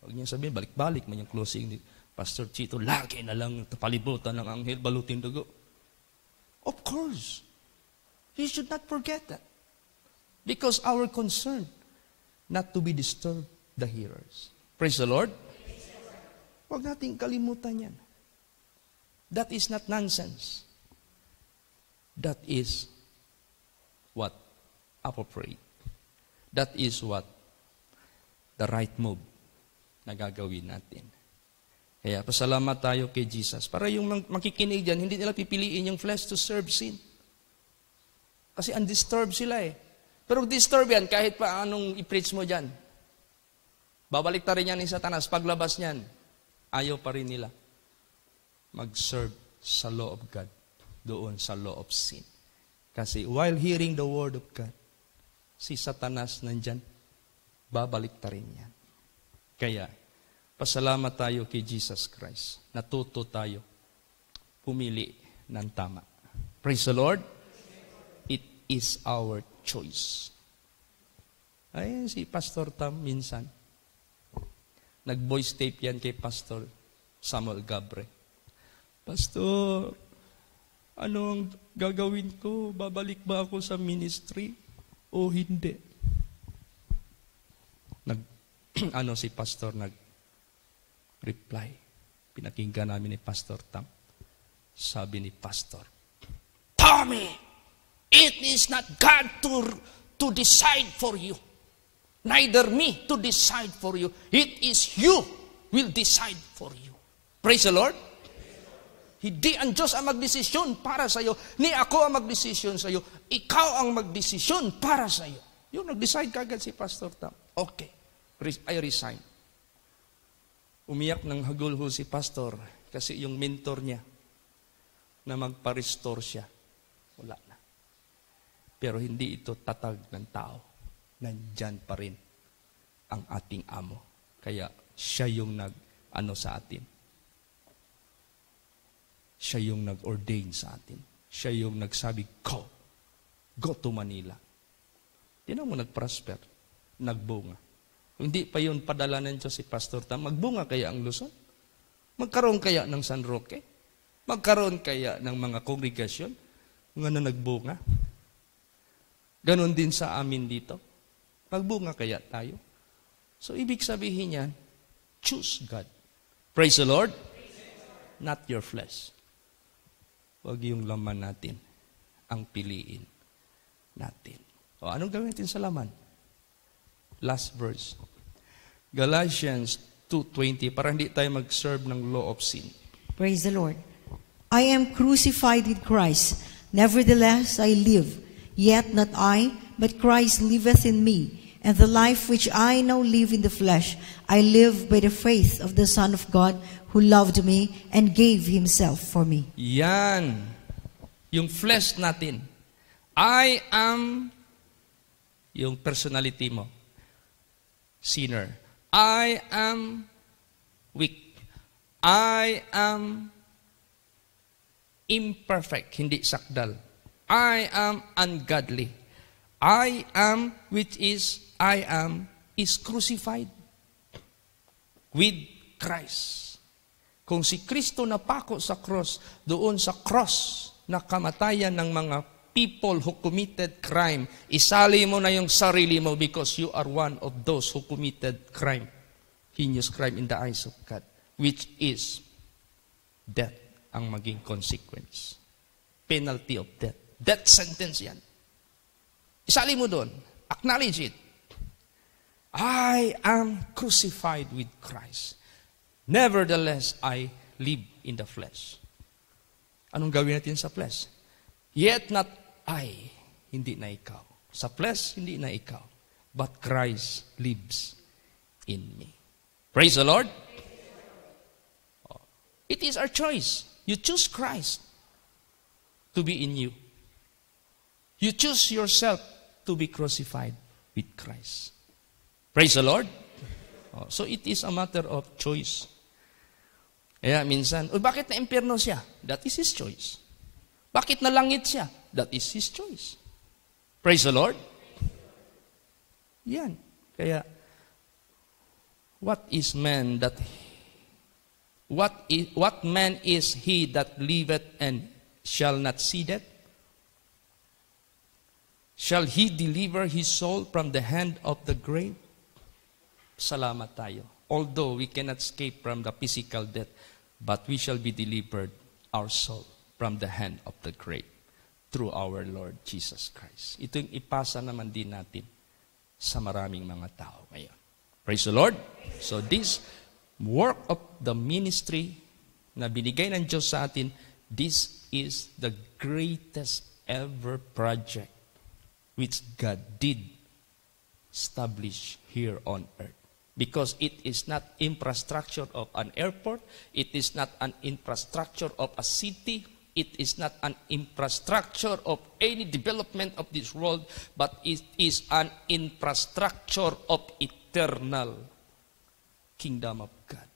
Huwag niyo sabihin, balik-balik man yung closing ni Pastor Chito, lagi na lang palibutan ng anghel, balutin dugo. Of course. You should not forget that. Because our concern, not to be disturbed the hearers. Praise the Lord. Huwag natin kalimutan yan. That is not nonsense. That is what? Appropriate. That is what? The right move na gagawin natin. Kaya pasalamat tayo kay Jesus. Para yung makikinig dyan, hindi nila pipiliin yung flesh to serve sin. Kasi undisturbed sila Pero disturb yan, kahit pa anong i-preach mo dyan. Babalik ta rin yan ni Satanas. Paglabas niyan, ayaw pa rin nila mag-serve sa law of God, doon sa law of sin. Kasi while hearing the word of God, si Satanas nandyan, babalik ta rin yan. Kaya, pasalamat tayo kay Jesus Christ. Natuto tayo pumili ng tama. Praise the Lord. It is our choice. Ay, si Pastor Tam minsan, nag-voice tape yan kay Pastor Samuel Gabre. Pastor, ano ang gagawin ko? Babalik ba ako sa ministry o hindi? Si Pastor nag-reply. Pinakinggan namin ni Pastor Tam. Sabi ni Pastor, Tommy, it is not God to decide for you. Neither me to decide for you. It is you will decide for you. Praise the Lord. Hindi ang Diyos ang magdesisyon para sa iyo. Ni ako ang magdesisyon sa iyo. Ikaw ang magdesisyon para sa iyo. Yung nag-decide kagad si Pastor Tam. Okay. I resign. Umiyak ng hagulho si pastor kasi yung mentor niya na magpa-restore siya, wala na. Pero hindi ito tatag ng tao. Nandyan pa rin ang ating amo. Kaya siya yung nag-ano sa atin. Siya yung nag-ordain sa atin. Siya yung nagsabi, go to Manila. Tinan mo, nag-prosper, nagbunga. Hindi pa yun padala ng Diyos si Pastor Tam. Magbunga kaya ang Luzon? Magkaroon kaya ng San Roque? Magkaroon kaya ng mga kongregasyon? Mga na nagbunga? Ganon din sa amin dito. Magbunga kaya tayo? So, ibig sabihin yan, choose God. Praise the Lord. Not your flesh. Huwag yung laman natin ang piliin natin. O, anong gawin natin sa laman? Last verse. Galatians 2:20, para hindi tayo mag-serve ng law of sin. Praise the Lord. I am crucified with Christ. Nevertheless, I live. Yet not I, but Christ liveth in me. And the life which I now live in the flesh, I live by the faith of the Son of God, who loved me and gave Himself for me. Yan. Yung flesh natin. I am yung personality mo. Sinner. I am weak. I am imperfect, hindi sakdal. I am ungodly. I am, which is I am, is crucified with Christ. Kung si Kristo napako sa cross, doon sa cross na kamatayan ng mga people who committed crime, isali mo na yung sarili mo because you are one of those who committed crime, heinous crime in the eyes of God, which is death ang maging consequence. Penalty of death. Death sentence yan. Isali mo doon. Acknowledge it. I am crucified with Christ. Nevertheless, I live in the flesh. Anong gawin natin sa flesh? Yet not I, hindi na ikaw. Sa flesh, hindi na ikaw. But Christ lives in me. Praise the Lord. It is our choice. You choose Christ to be in you. You choose yourself to be crucified with Christ. Praise the Lord. So it is a matter of choice. Kaya minsan, bakit na impyerno siya? That is his choice. Bakit na langit siya? That is his choice. Praise the Lord. Yan. Kaya, what man is he that liveth and shall not see death? Shall he deliver his soul from the hand of the grave? Salamat tayo. Although we cannot escape from the physical death, but we shall be delivered, our soul, from the hand of the grave through our Lord Jesus Christ. Ito yung ipasa naman din natin sa maraming mga tao ngayon. Praise the Lord. So this work of the ministry na binigay ng Diyos sa atin, this is the greatest ever project which God did establish here on earth. Because it is not infrastructure of an airport, it is not an infrastructure of a city, it is not an infrastructure of any development of this world, but it is an infrastructure of eternal kingdom of God.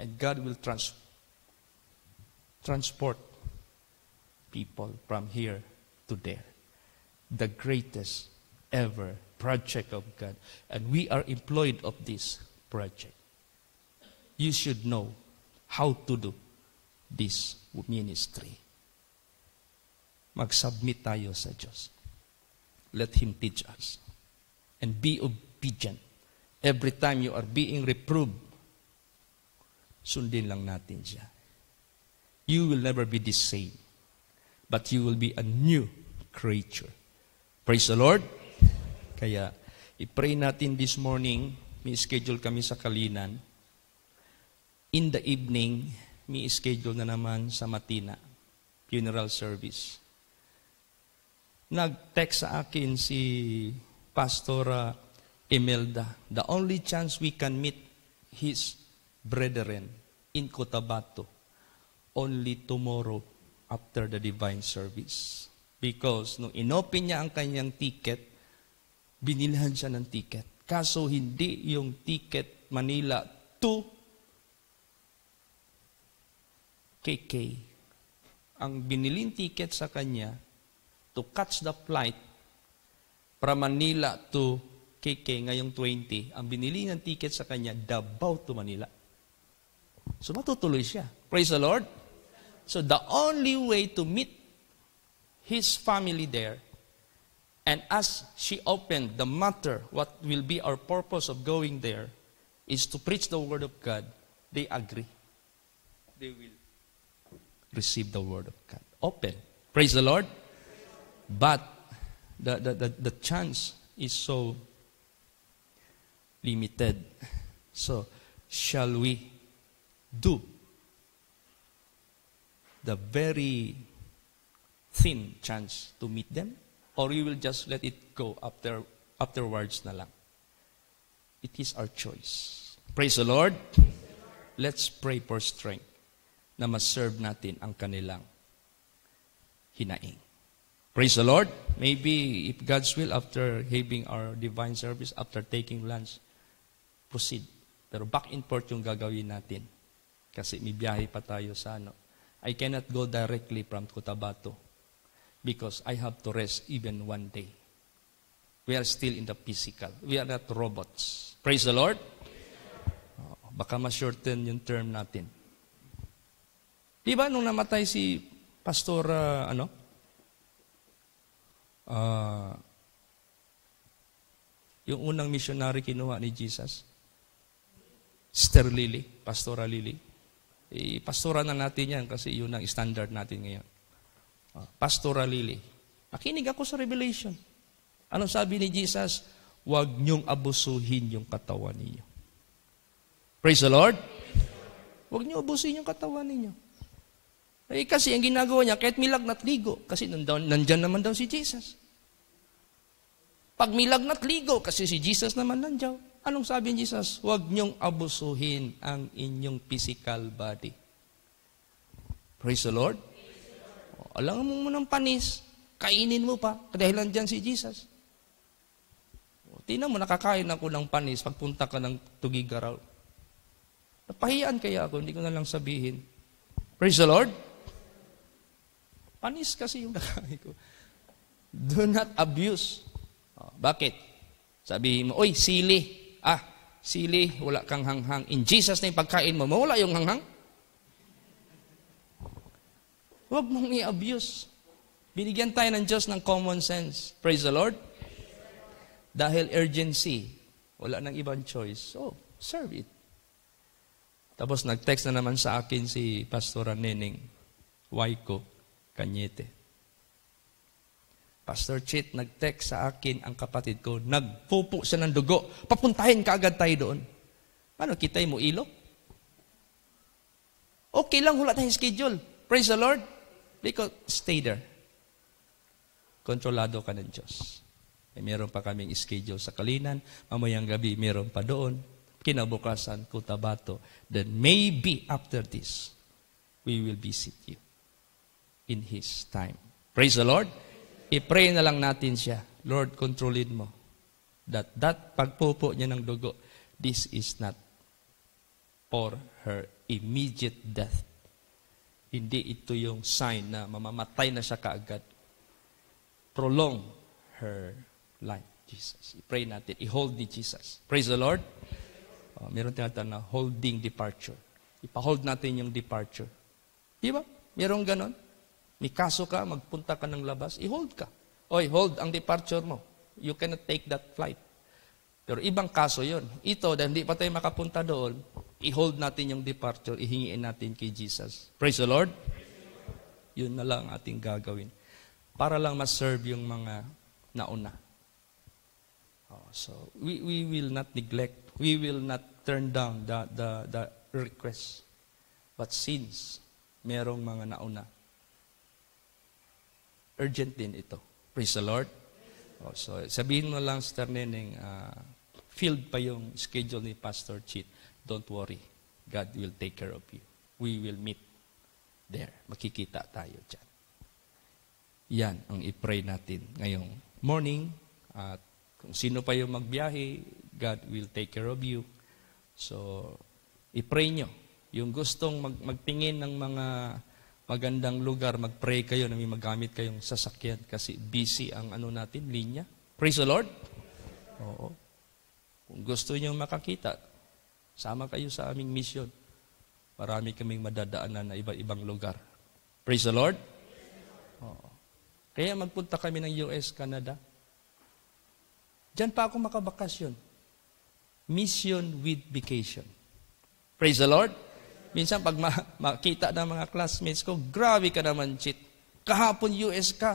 And God will transport people from here to there. The greatest ever project of God. And we are employed of this project. You should know how to do this ministry. Mag-submit tayo sa Diyos. Let Him teach us. And be obedient. Every time you are being reproved, sundin lang natin siya. You will never be the same. But you will be a new creature. Praise the Lord. Kaya, i-pray natin this morning. May schedule kami sa Kalinan. In the evening, may schedule na naman sa Matina. Funeral service. Nag-text sa akin si Pastor Imelda. The only chance we can meet his brethren in Cotabato only tomorrow after the divine service. Because nung inopen niya ang kanyang ticket, binilhan siya ng ticket. Kaso hindi yung ticket Manila to KK. Ang biniling ticket sa kanya to catch the flight from Manila to KK ngayong 20, ang binili ng ticket sa kanya, Davao to Manila. So matutuloy siya. Praise the Lord. So the only way to meet his family there, and as she opened the matter, what will be our purpose of going there, is to preach the Word of God, they agree. They will receive the Word of God. Open. Praise the Lord. But the chance is so limited. So, shall we do the very thin chance to meet them? Or we will just let it go afterwards na lang? It is our choice. Praise the Lord. Let's pray for strength na ma-serve natin ang kanilang hinaing. Praise the Lord. Maybe if God's will, after having our divine service, after taking lunch, proceed. Pero back and forth yung gagawin natin. Kasi may biyahe pa tayo sa I cannot go directly from Cotabato because I have to rest even one day. We are still in the physical. We are not robots. Praise the Lord. Baka ma-shorten yung term natin. Diba nung namatay si Pastor, yung unang missionary kinuha ni Jesus? Sister Lily, Pastora Lily. Pastora na natin yan kasi yun ang standard natin ngayon. Pastora Lily. Nakinig ako sa Revelation. Anong sabi ni Jesus? Huwag niyong abusuhin yung katawan ninyo. Praise the Lord. Huwag niyo abusuhin yung katawan ninyo. Kasi ang ginagawa niya, kahit milagnat ligo, kasi nandyan naman daw si Jesus. Pag milagnat ligo, kasi si Jesus naman nandyan. Anong sabi ni Jesus? Huwag niyong abusuhin ang inyong physical body. Praise the Lord. Alam mo ng panis, kainin mo pa, dahil nandyan si Jesus. Tingnan mo, nakakain ako ng panis pagpunta ka ng Tugigaraw. Napahiyaan kaya ako, hindi ko na lang sabihin. Praise the Lord. Panis kasi yung nakain ko. Do not abuse. Bakit? Sabihin mo, oy, sili. Sili, wala kang hanghang. In Jesus' name, pagkain mo, mawala yung hanghang. Huwag mong i-abuse. Binigyan tayo ng Diyos ng common sense. Praise the Lord. Dahil urgency, wala nang ibang choice. So, serve it. Tapos nag-text na naman sa akin si Pastora Neneng Waiko Cañete. Pastor Chit, nag-text sa akin ang kapatid ko, nagpupo siya ng dugo. Papuntahin ka agad tayo doon. Ano, kitay mo ilok? Okay lang, wala tayong schedule. Praise the Lord. Because stay there. Kontrolado ka ng Diyos. Meron pa kaming schedule sa Kalinan. Mamayang gabi, meron pa doon. Kinabukasan, Cotabato. Then maybe after this, we will visit you in His time. Praise the Lord. I-pray na lang natin siya. Lord, kontrolin mo. That pagpupo niya ng dugo, this is not for her immediate death. Hindi ito yung sign na mamamatay na siya kaagad. Prolong her life, Jesus. I-pray natin. I-hold ni Jesus. Praise the Lord. Meron tinatawag na holding departure. Ipa-hold natin yung departure. Di ba? Meron ganon. May kaso ka, magpunta ka ng labas, i-hold ka. Oy, hold ang departure mo. You cannot take that flight. Pero ibang kaso yon. Ito, dahil hindi pa tayo makapunta doon, i-hold natin yung departure, ihingiin natin kay Jesus. Praise the Lord. Yun na lang ating gagawin. Para lang ma-serve yung mga nauna. So, we will not neglect. We will not turn down the request. But since merong mga nauna, urgent din ito. Praise the Lord. So, sabihin mo lang, Sister Neneng, filled pa yung schedule ni Pastor Chit. Don't worry. God will take care of you. We will meet there. Makikita tayo dyan. Yan ang i-pray natin ngayong morning. At kung sino pa yung magbiyahe, God will take care of you. So, i-pray nyo. Yung gustong magtingin ng mga magandang lugar, mag-pray kayo na may magamit kayong sasakyan kasi busy ang natin, linya. Praise the Lord. Oo. Kung gusto nyo makakita, sama kayo sa aming mission. Marami kaming madadaanan na iba-ibang lugar. Praise the Lord. Oo. Kaya magpunta kami ng US, Canada. Diyan pa ako makabakasyon. Mission with vacation. Praise the Lord. Minsan pag makita ng mga classmates ko, grabe ka naman, Chit. Kahapon US ka,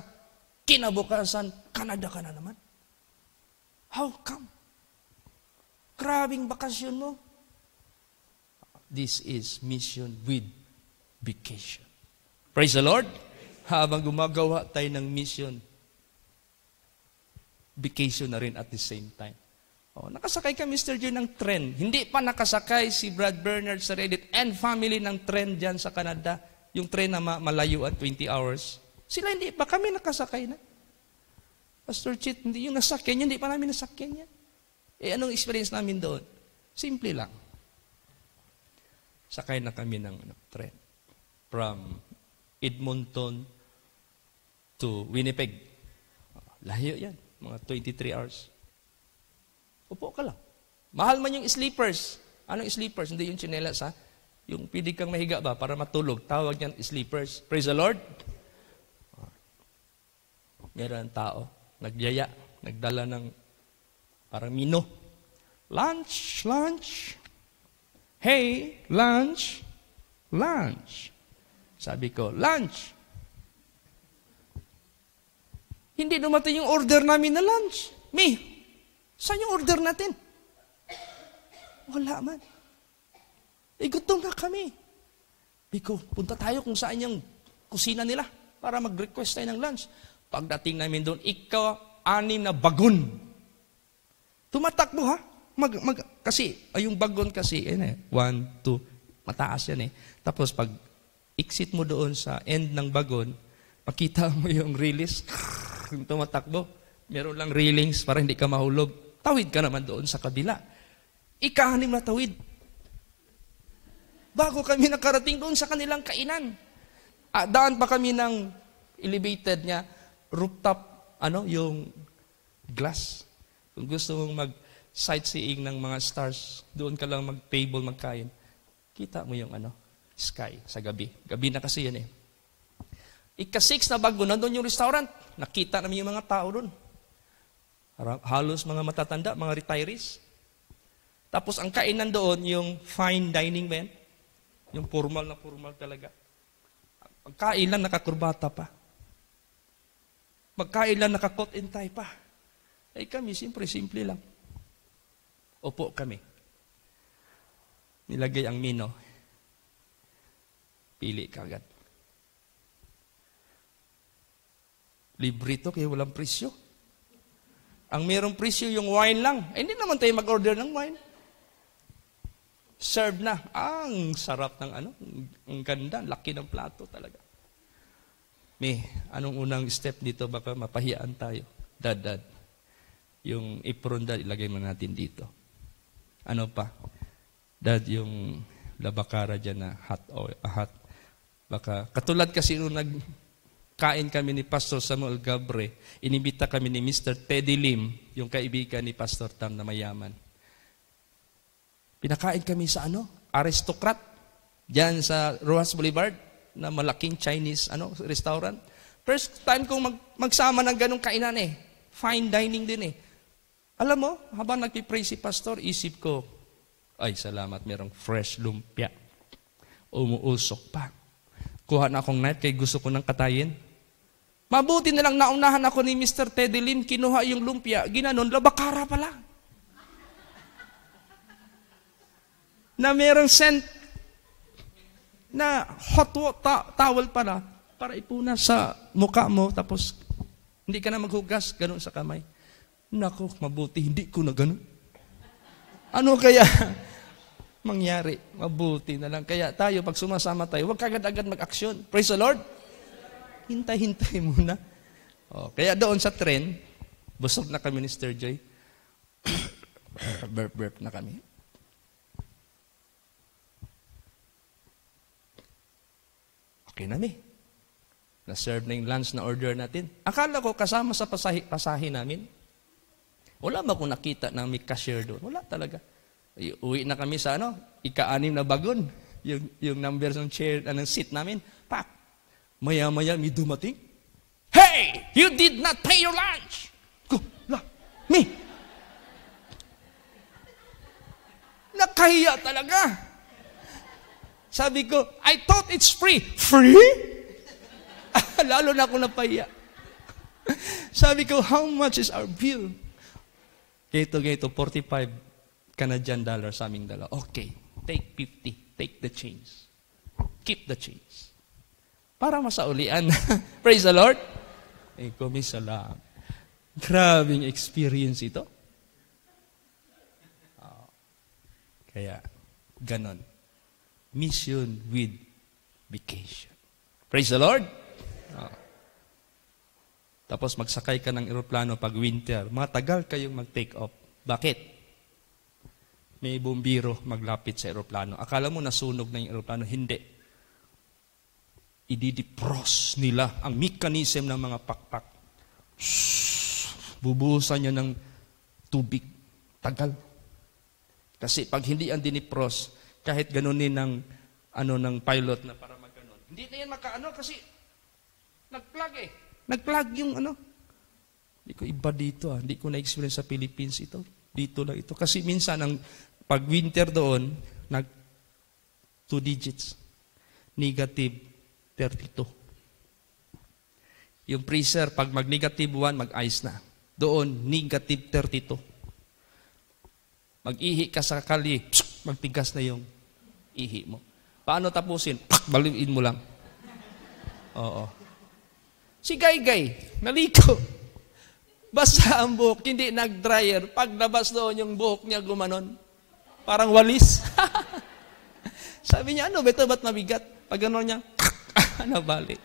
kinabukasan, Canada ka na naman. How come? Grabing bakasyon mo. This is mission with vacation. Praise the Lord. Habang gumagawa tayo ng mission, vacation na rin at the same time. Nakasakay ka, Mr. J, ng tren. Hindi pa nakasakay si Brad Bernard sa Reddit and family ng tren dyan sa Canada. Yung tren na malayo at 20 hours. Sila hindi pa, kami nakasakay na. Pastor Chit, hindi yung nasakyan, hindi pa namin nasakyan yan. Anong experience namin doon? Simple lang. Sakay na kami ng tren. From Edmonton to Winnipeg. Layo yan, mga 23 hours. Upo ka lang. Mahal man yung sleepers. Anong sleepers? Hindi yung tsinelas, ha? Yung pwede kang mahiga ba para matulog. Tawag yan sleepers. Praise the Lord. Meron tao, nagyaya, nagdala ng parang mino. Lunch, lunch. Hey, lunch, lunch. Sabi ko, lunch. Hindi dumating yung order namin na lunch. Saan yung order natin? Wala man. Gutom na kami. Biko, punta tayo kung saan yung kusina nila para mag-request tayo ng lunch. Pagdating namin doon, 6 na bagon. Tumatakbo, ha? Kasi, yung bagon kasi, 1, 2, mataas yan Tapos pag exit mo doon sa end ng bagon, makita mo yung release, yung tumatakbo. Meron lang railings para hindi ka mahulog. Tawid ka naman doon sa kabila. 6 na tawid. Bago kami nakarating doon sa kanilang kainan. Daan pa kami ng elevated niya, rooftop, yung glass. Kung gusto mong mag-sightseeing ng mga stars, doon ka lang mag-table, magkain. Kita mo yung sky sa gabi. Gabi na kasi yan 6 na bago, nandun yung restaurant. Nakita namin yung mga tao doon. Halos mga matatanda, mga retirees. Tapos ang kainan doon, yung fine dining man, yung formal na formal talaga. Ang kainan nakakurbata pa. Magkailan nakakot and tie pa. Kami, simple lang. Opo kami. Nilagay ang mino. Pili ka agad. Libre to, kaya walang presyo. Ang mayroong presyo yung wine lang. Hindi naman tayo mag-order ng wine. Serve na. Ang sarap ng ang ganda, laki ng plato talaga. Anong unang step dito? Baka mapahiyaan tayo. Dad. Yung apron, Dad, ilagay mo natin dito. Ano pa? Dad, yung labakara dyan na hot. Baka, katulad kasi nung kain kami ni Pastor Samuel Gabre, inibita kami ni Mr. Teddy Lim, yung kaibigan ni Pastor Tam na mayaman. Pinakain kami sa aristocrat, dyan sa Rojas Boulevard, na malaking Chinese restaurant. First time kong magsama ng ganong kainan Fine dining din Alam mo, habang nagpipray si Pastor, isip ko, ay salamat, merong fresh lumpia. Umuusok pa. Kuha na akong knife kay gusto ko ng katayin. Mabuti na lang naunahan ako ni Mr. Teddy Lim, kinuha yung lumpia, ginanon, labakara pala. Na merong scent na hot towel pala para ipuna sa mukha mo, tapos hindi ka na maghugas, ganun sa kamay. Naku, mabuti, hindi ko na ganun. Ano kaya? mangyari. Mabuti na lang. Kaya tayo, pag sumasama tayo, huwag kagad-agad mag-aksyon. Praise the Lord. Hintay-hintay muna. Kaya doon sa tren, busog na kami ni Mr. Joy. Burp na kami. Okay na na-serve na yung lunch na order natin. Akala ko kasama sa pasahe namin. Wala ba akong nakita na may cashier doon? Wala talaga. Uwi na kami sa ika-6 na bagon. Yung numbers ng chair, ng seat namin. Pak! Maya-maya may dumating. Hey! You did not pay your lunch! Me! Nakahiya talaga. Sabi ko, I thought it's free. Free? Lalo na ako napahiya. Sabi ko, how much is our bill? Ganito, 45 Canadian dollars sa aming dala. Okay, take 50. Take the change. Keep the change. Para masaulian. Praise the Lord. Kumisa lang. Grabing experience ito. Kaya, ganon. Mission with vacation. Praise the Lord. Tapos magsakay ka ng eroplano pag winter. Matagal kayong mag-take off. Bakit? May bumbiro maglapit sa eroplano. Akala mo nasunog na yung eroplano? Hindi. Ididipros nila ang mechanism ng mga pakpak. Bubuhusan niya ng tubig. Tagal. Kasi pag hindi ang dinipros, kahit ganunin ng pilot na para magganon. Hindi na yan makaano kasi nag-plug Nag-plug yung Hindi ko iba dito Hindi ko na-experience sa Philippines ito. Dito lang ito. Kasi minsan, pag winter doon, 2 digits. Negative 32. Yung freezer, pag mag-negative 1, mag-ice na. Doon, negative 32. Mag-ihi ka sa kali, magtigas na yung ihi mo. Paano tapusin? Baliin mo lang. Oo. Si Gay-Gay, naliko. Basta ang buhok, hindi nag-dryer. Paglabas doon yung buhok niya gumanon. Parang walis. Sabi niya, ba't mabigat? Pag gano'n niya, nabalik.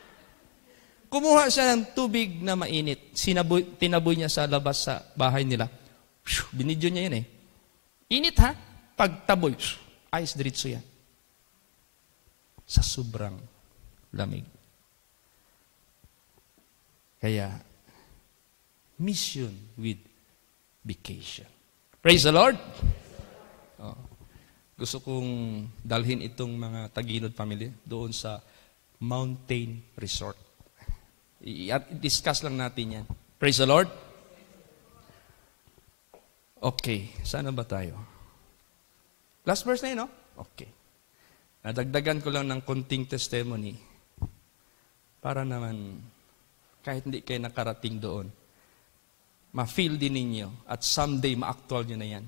Kumuha siya ng tubig na mainit. Tinaboy niya sa labas sa bahay nila. Binidyo niya yun Init ha? Pagtaboy, ayos diretso yan. Sa sobrang lamig. Kaya, mission with vacation. Praise the Lord! Gusto kong dalhin itong mga Taginod family doon sa mountain resort. I-discuss lang natin yan. Praise the Lord! Okay, saan ba tayo? Last verse na yun, Okay. Nadagdagan ko lang ng konting testimony para naman kahit hindi kayo nakarating doon, ma-feel din ninyo at someday ma-actual nyo na yan.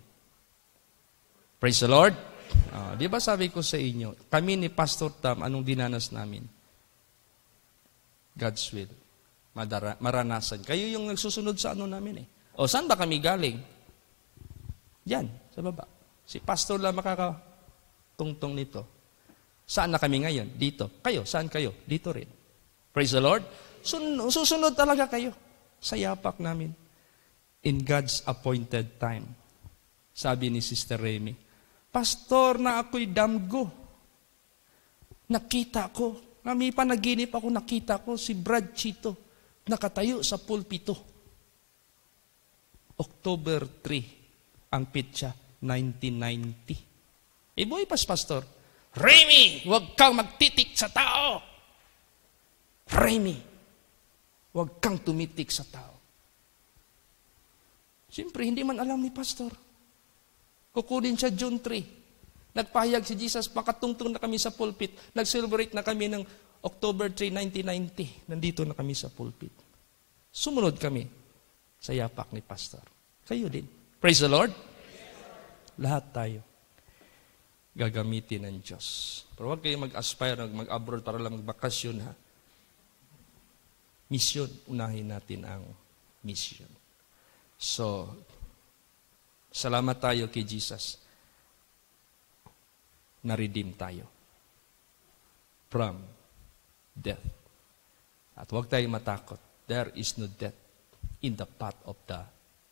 Praise the Lord! Di ba sabi ko sa inyo, kami ni Pastor Tam, anong dinanas namin? God's will. Maranasan. Kayo yung nagsusunod sa namin saan ba kami galing? Diyan, sa baba. Si Pastor lang makakatungtong nito. Saan na kami ngayon? Dito. Kayo, saan kayo? Dito rin. Praise the Lord! Susunod talaga kayo sa yapak namin. In God's appointed time. Sabi ni Sister Remy, Pastor, na ako'y damgo. Nakita ko. May panaginip ako, nakita ko si Brad Chito nakatayo sa pulpito. October 3 ang pitsa, 1990. Boy Pastor, Remy, huwag kang magtitik sa tao. Remy, huwag kang tumitik sa tao. Siyempre, hindi man alam ni Pastor. Kukunin siya June 3. Nagpahayag si Jesus, makatungtong na kami sa pulpit. Nag-celebrate na kami ng October 3, 1990. Nandito na kami sa pulpit. Sumunod kami sa yapak ni Pastor. Kayo din. Praise the Lord. Lahat tayo gagamitin ng Diyos. Pero huwag kayo mag-aspire, mag-abroad para lang magbakasyon ha. Mission, unahin natin ang mission. So, salamat tayo kay Jesus. na-redeem tayo from death. At huwag tayong matakot. There is no death in the path of the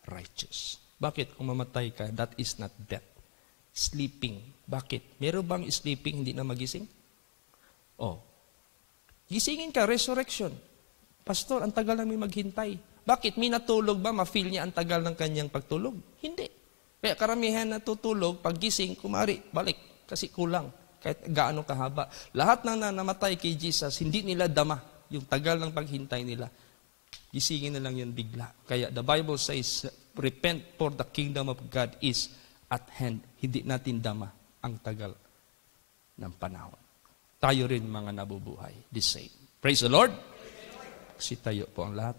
righteous. Bakit? Kung mamatay ka, that is not death. Sleeping. Bakit? Meron bang sleeping hindi na magising? Oh. Gisingin ka, resurrection. Pastor, ang tagal namin maghintay. Bakit? May natulog ba? Ma-feel niya ang tagal ng kanyang pagtulog? Hindi. Kaya karamihan natutulog, pag gising, kumari, balik. Kasi kulang. Kahit gaano kahaba. Lahat ng namatay kay Jesus, hindi nila dama yung tagal ng paghintay nila. Gisingin na lang yun bigla. Kaya the Bible says, repent for the kingdom of God is at hand. Hindi natin dama ang tagal ng panahon. Tayo rin mga nabubuhay. The same. Praise the Lord. Kasi tayo po ang lahat.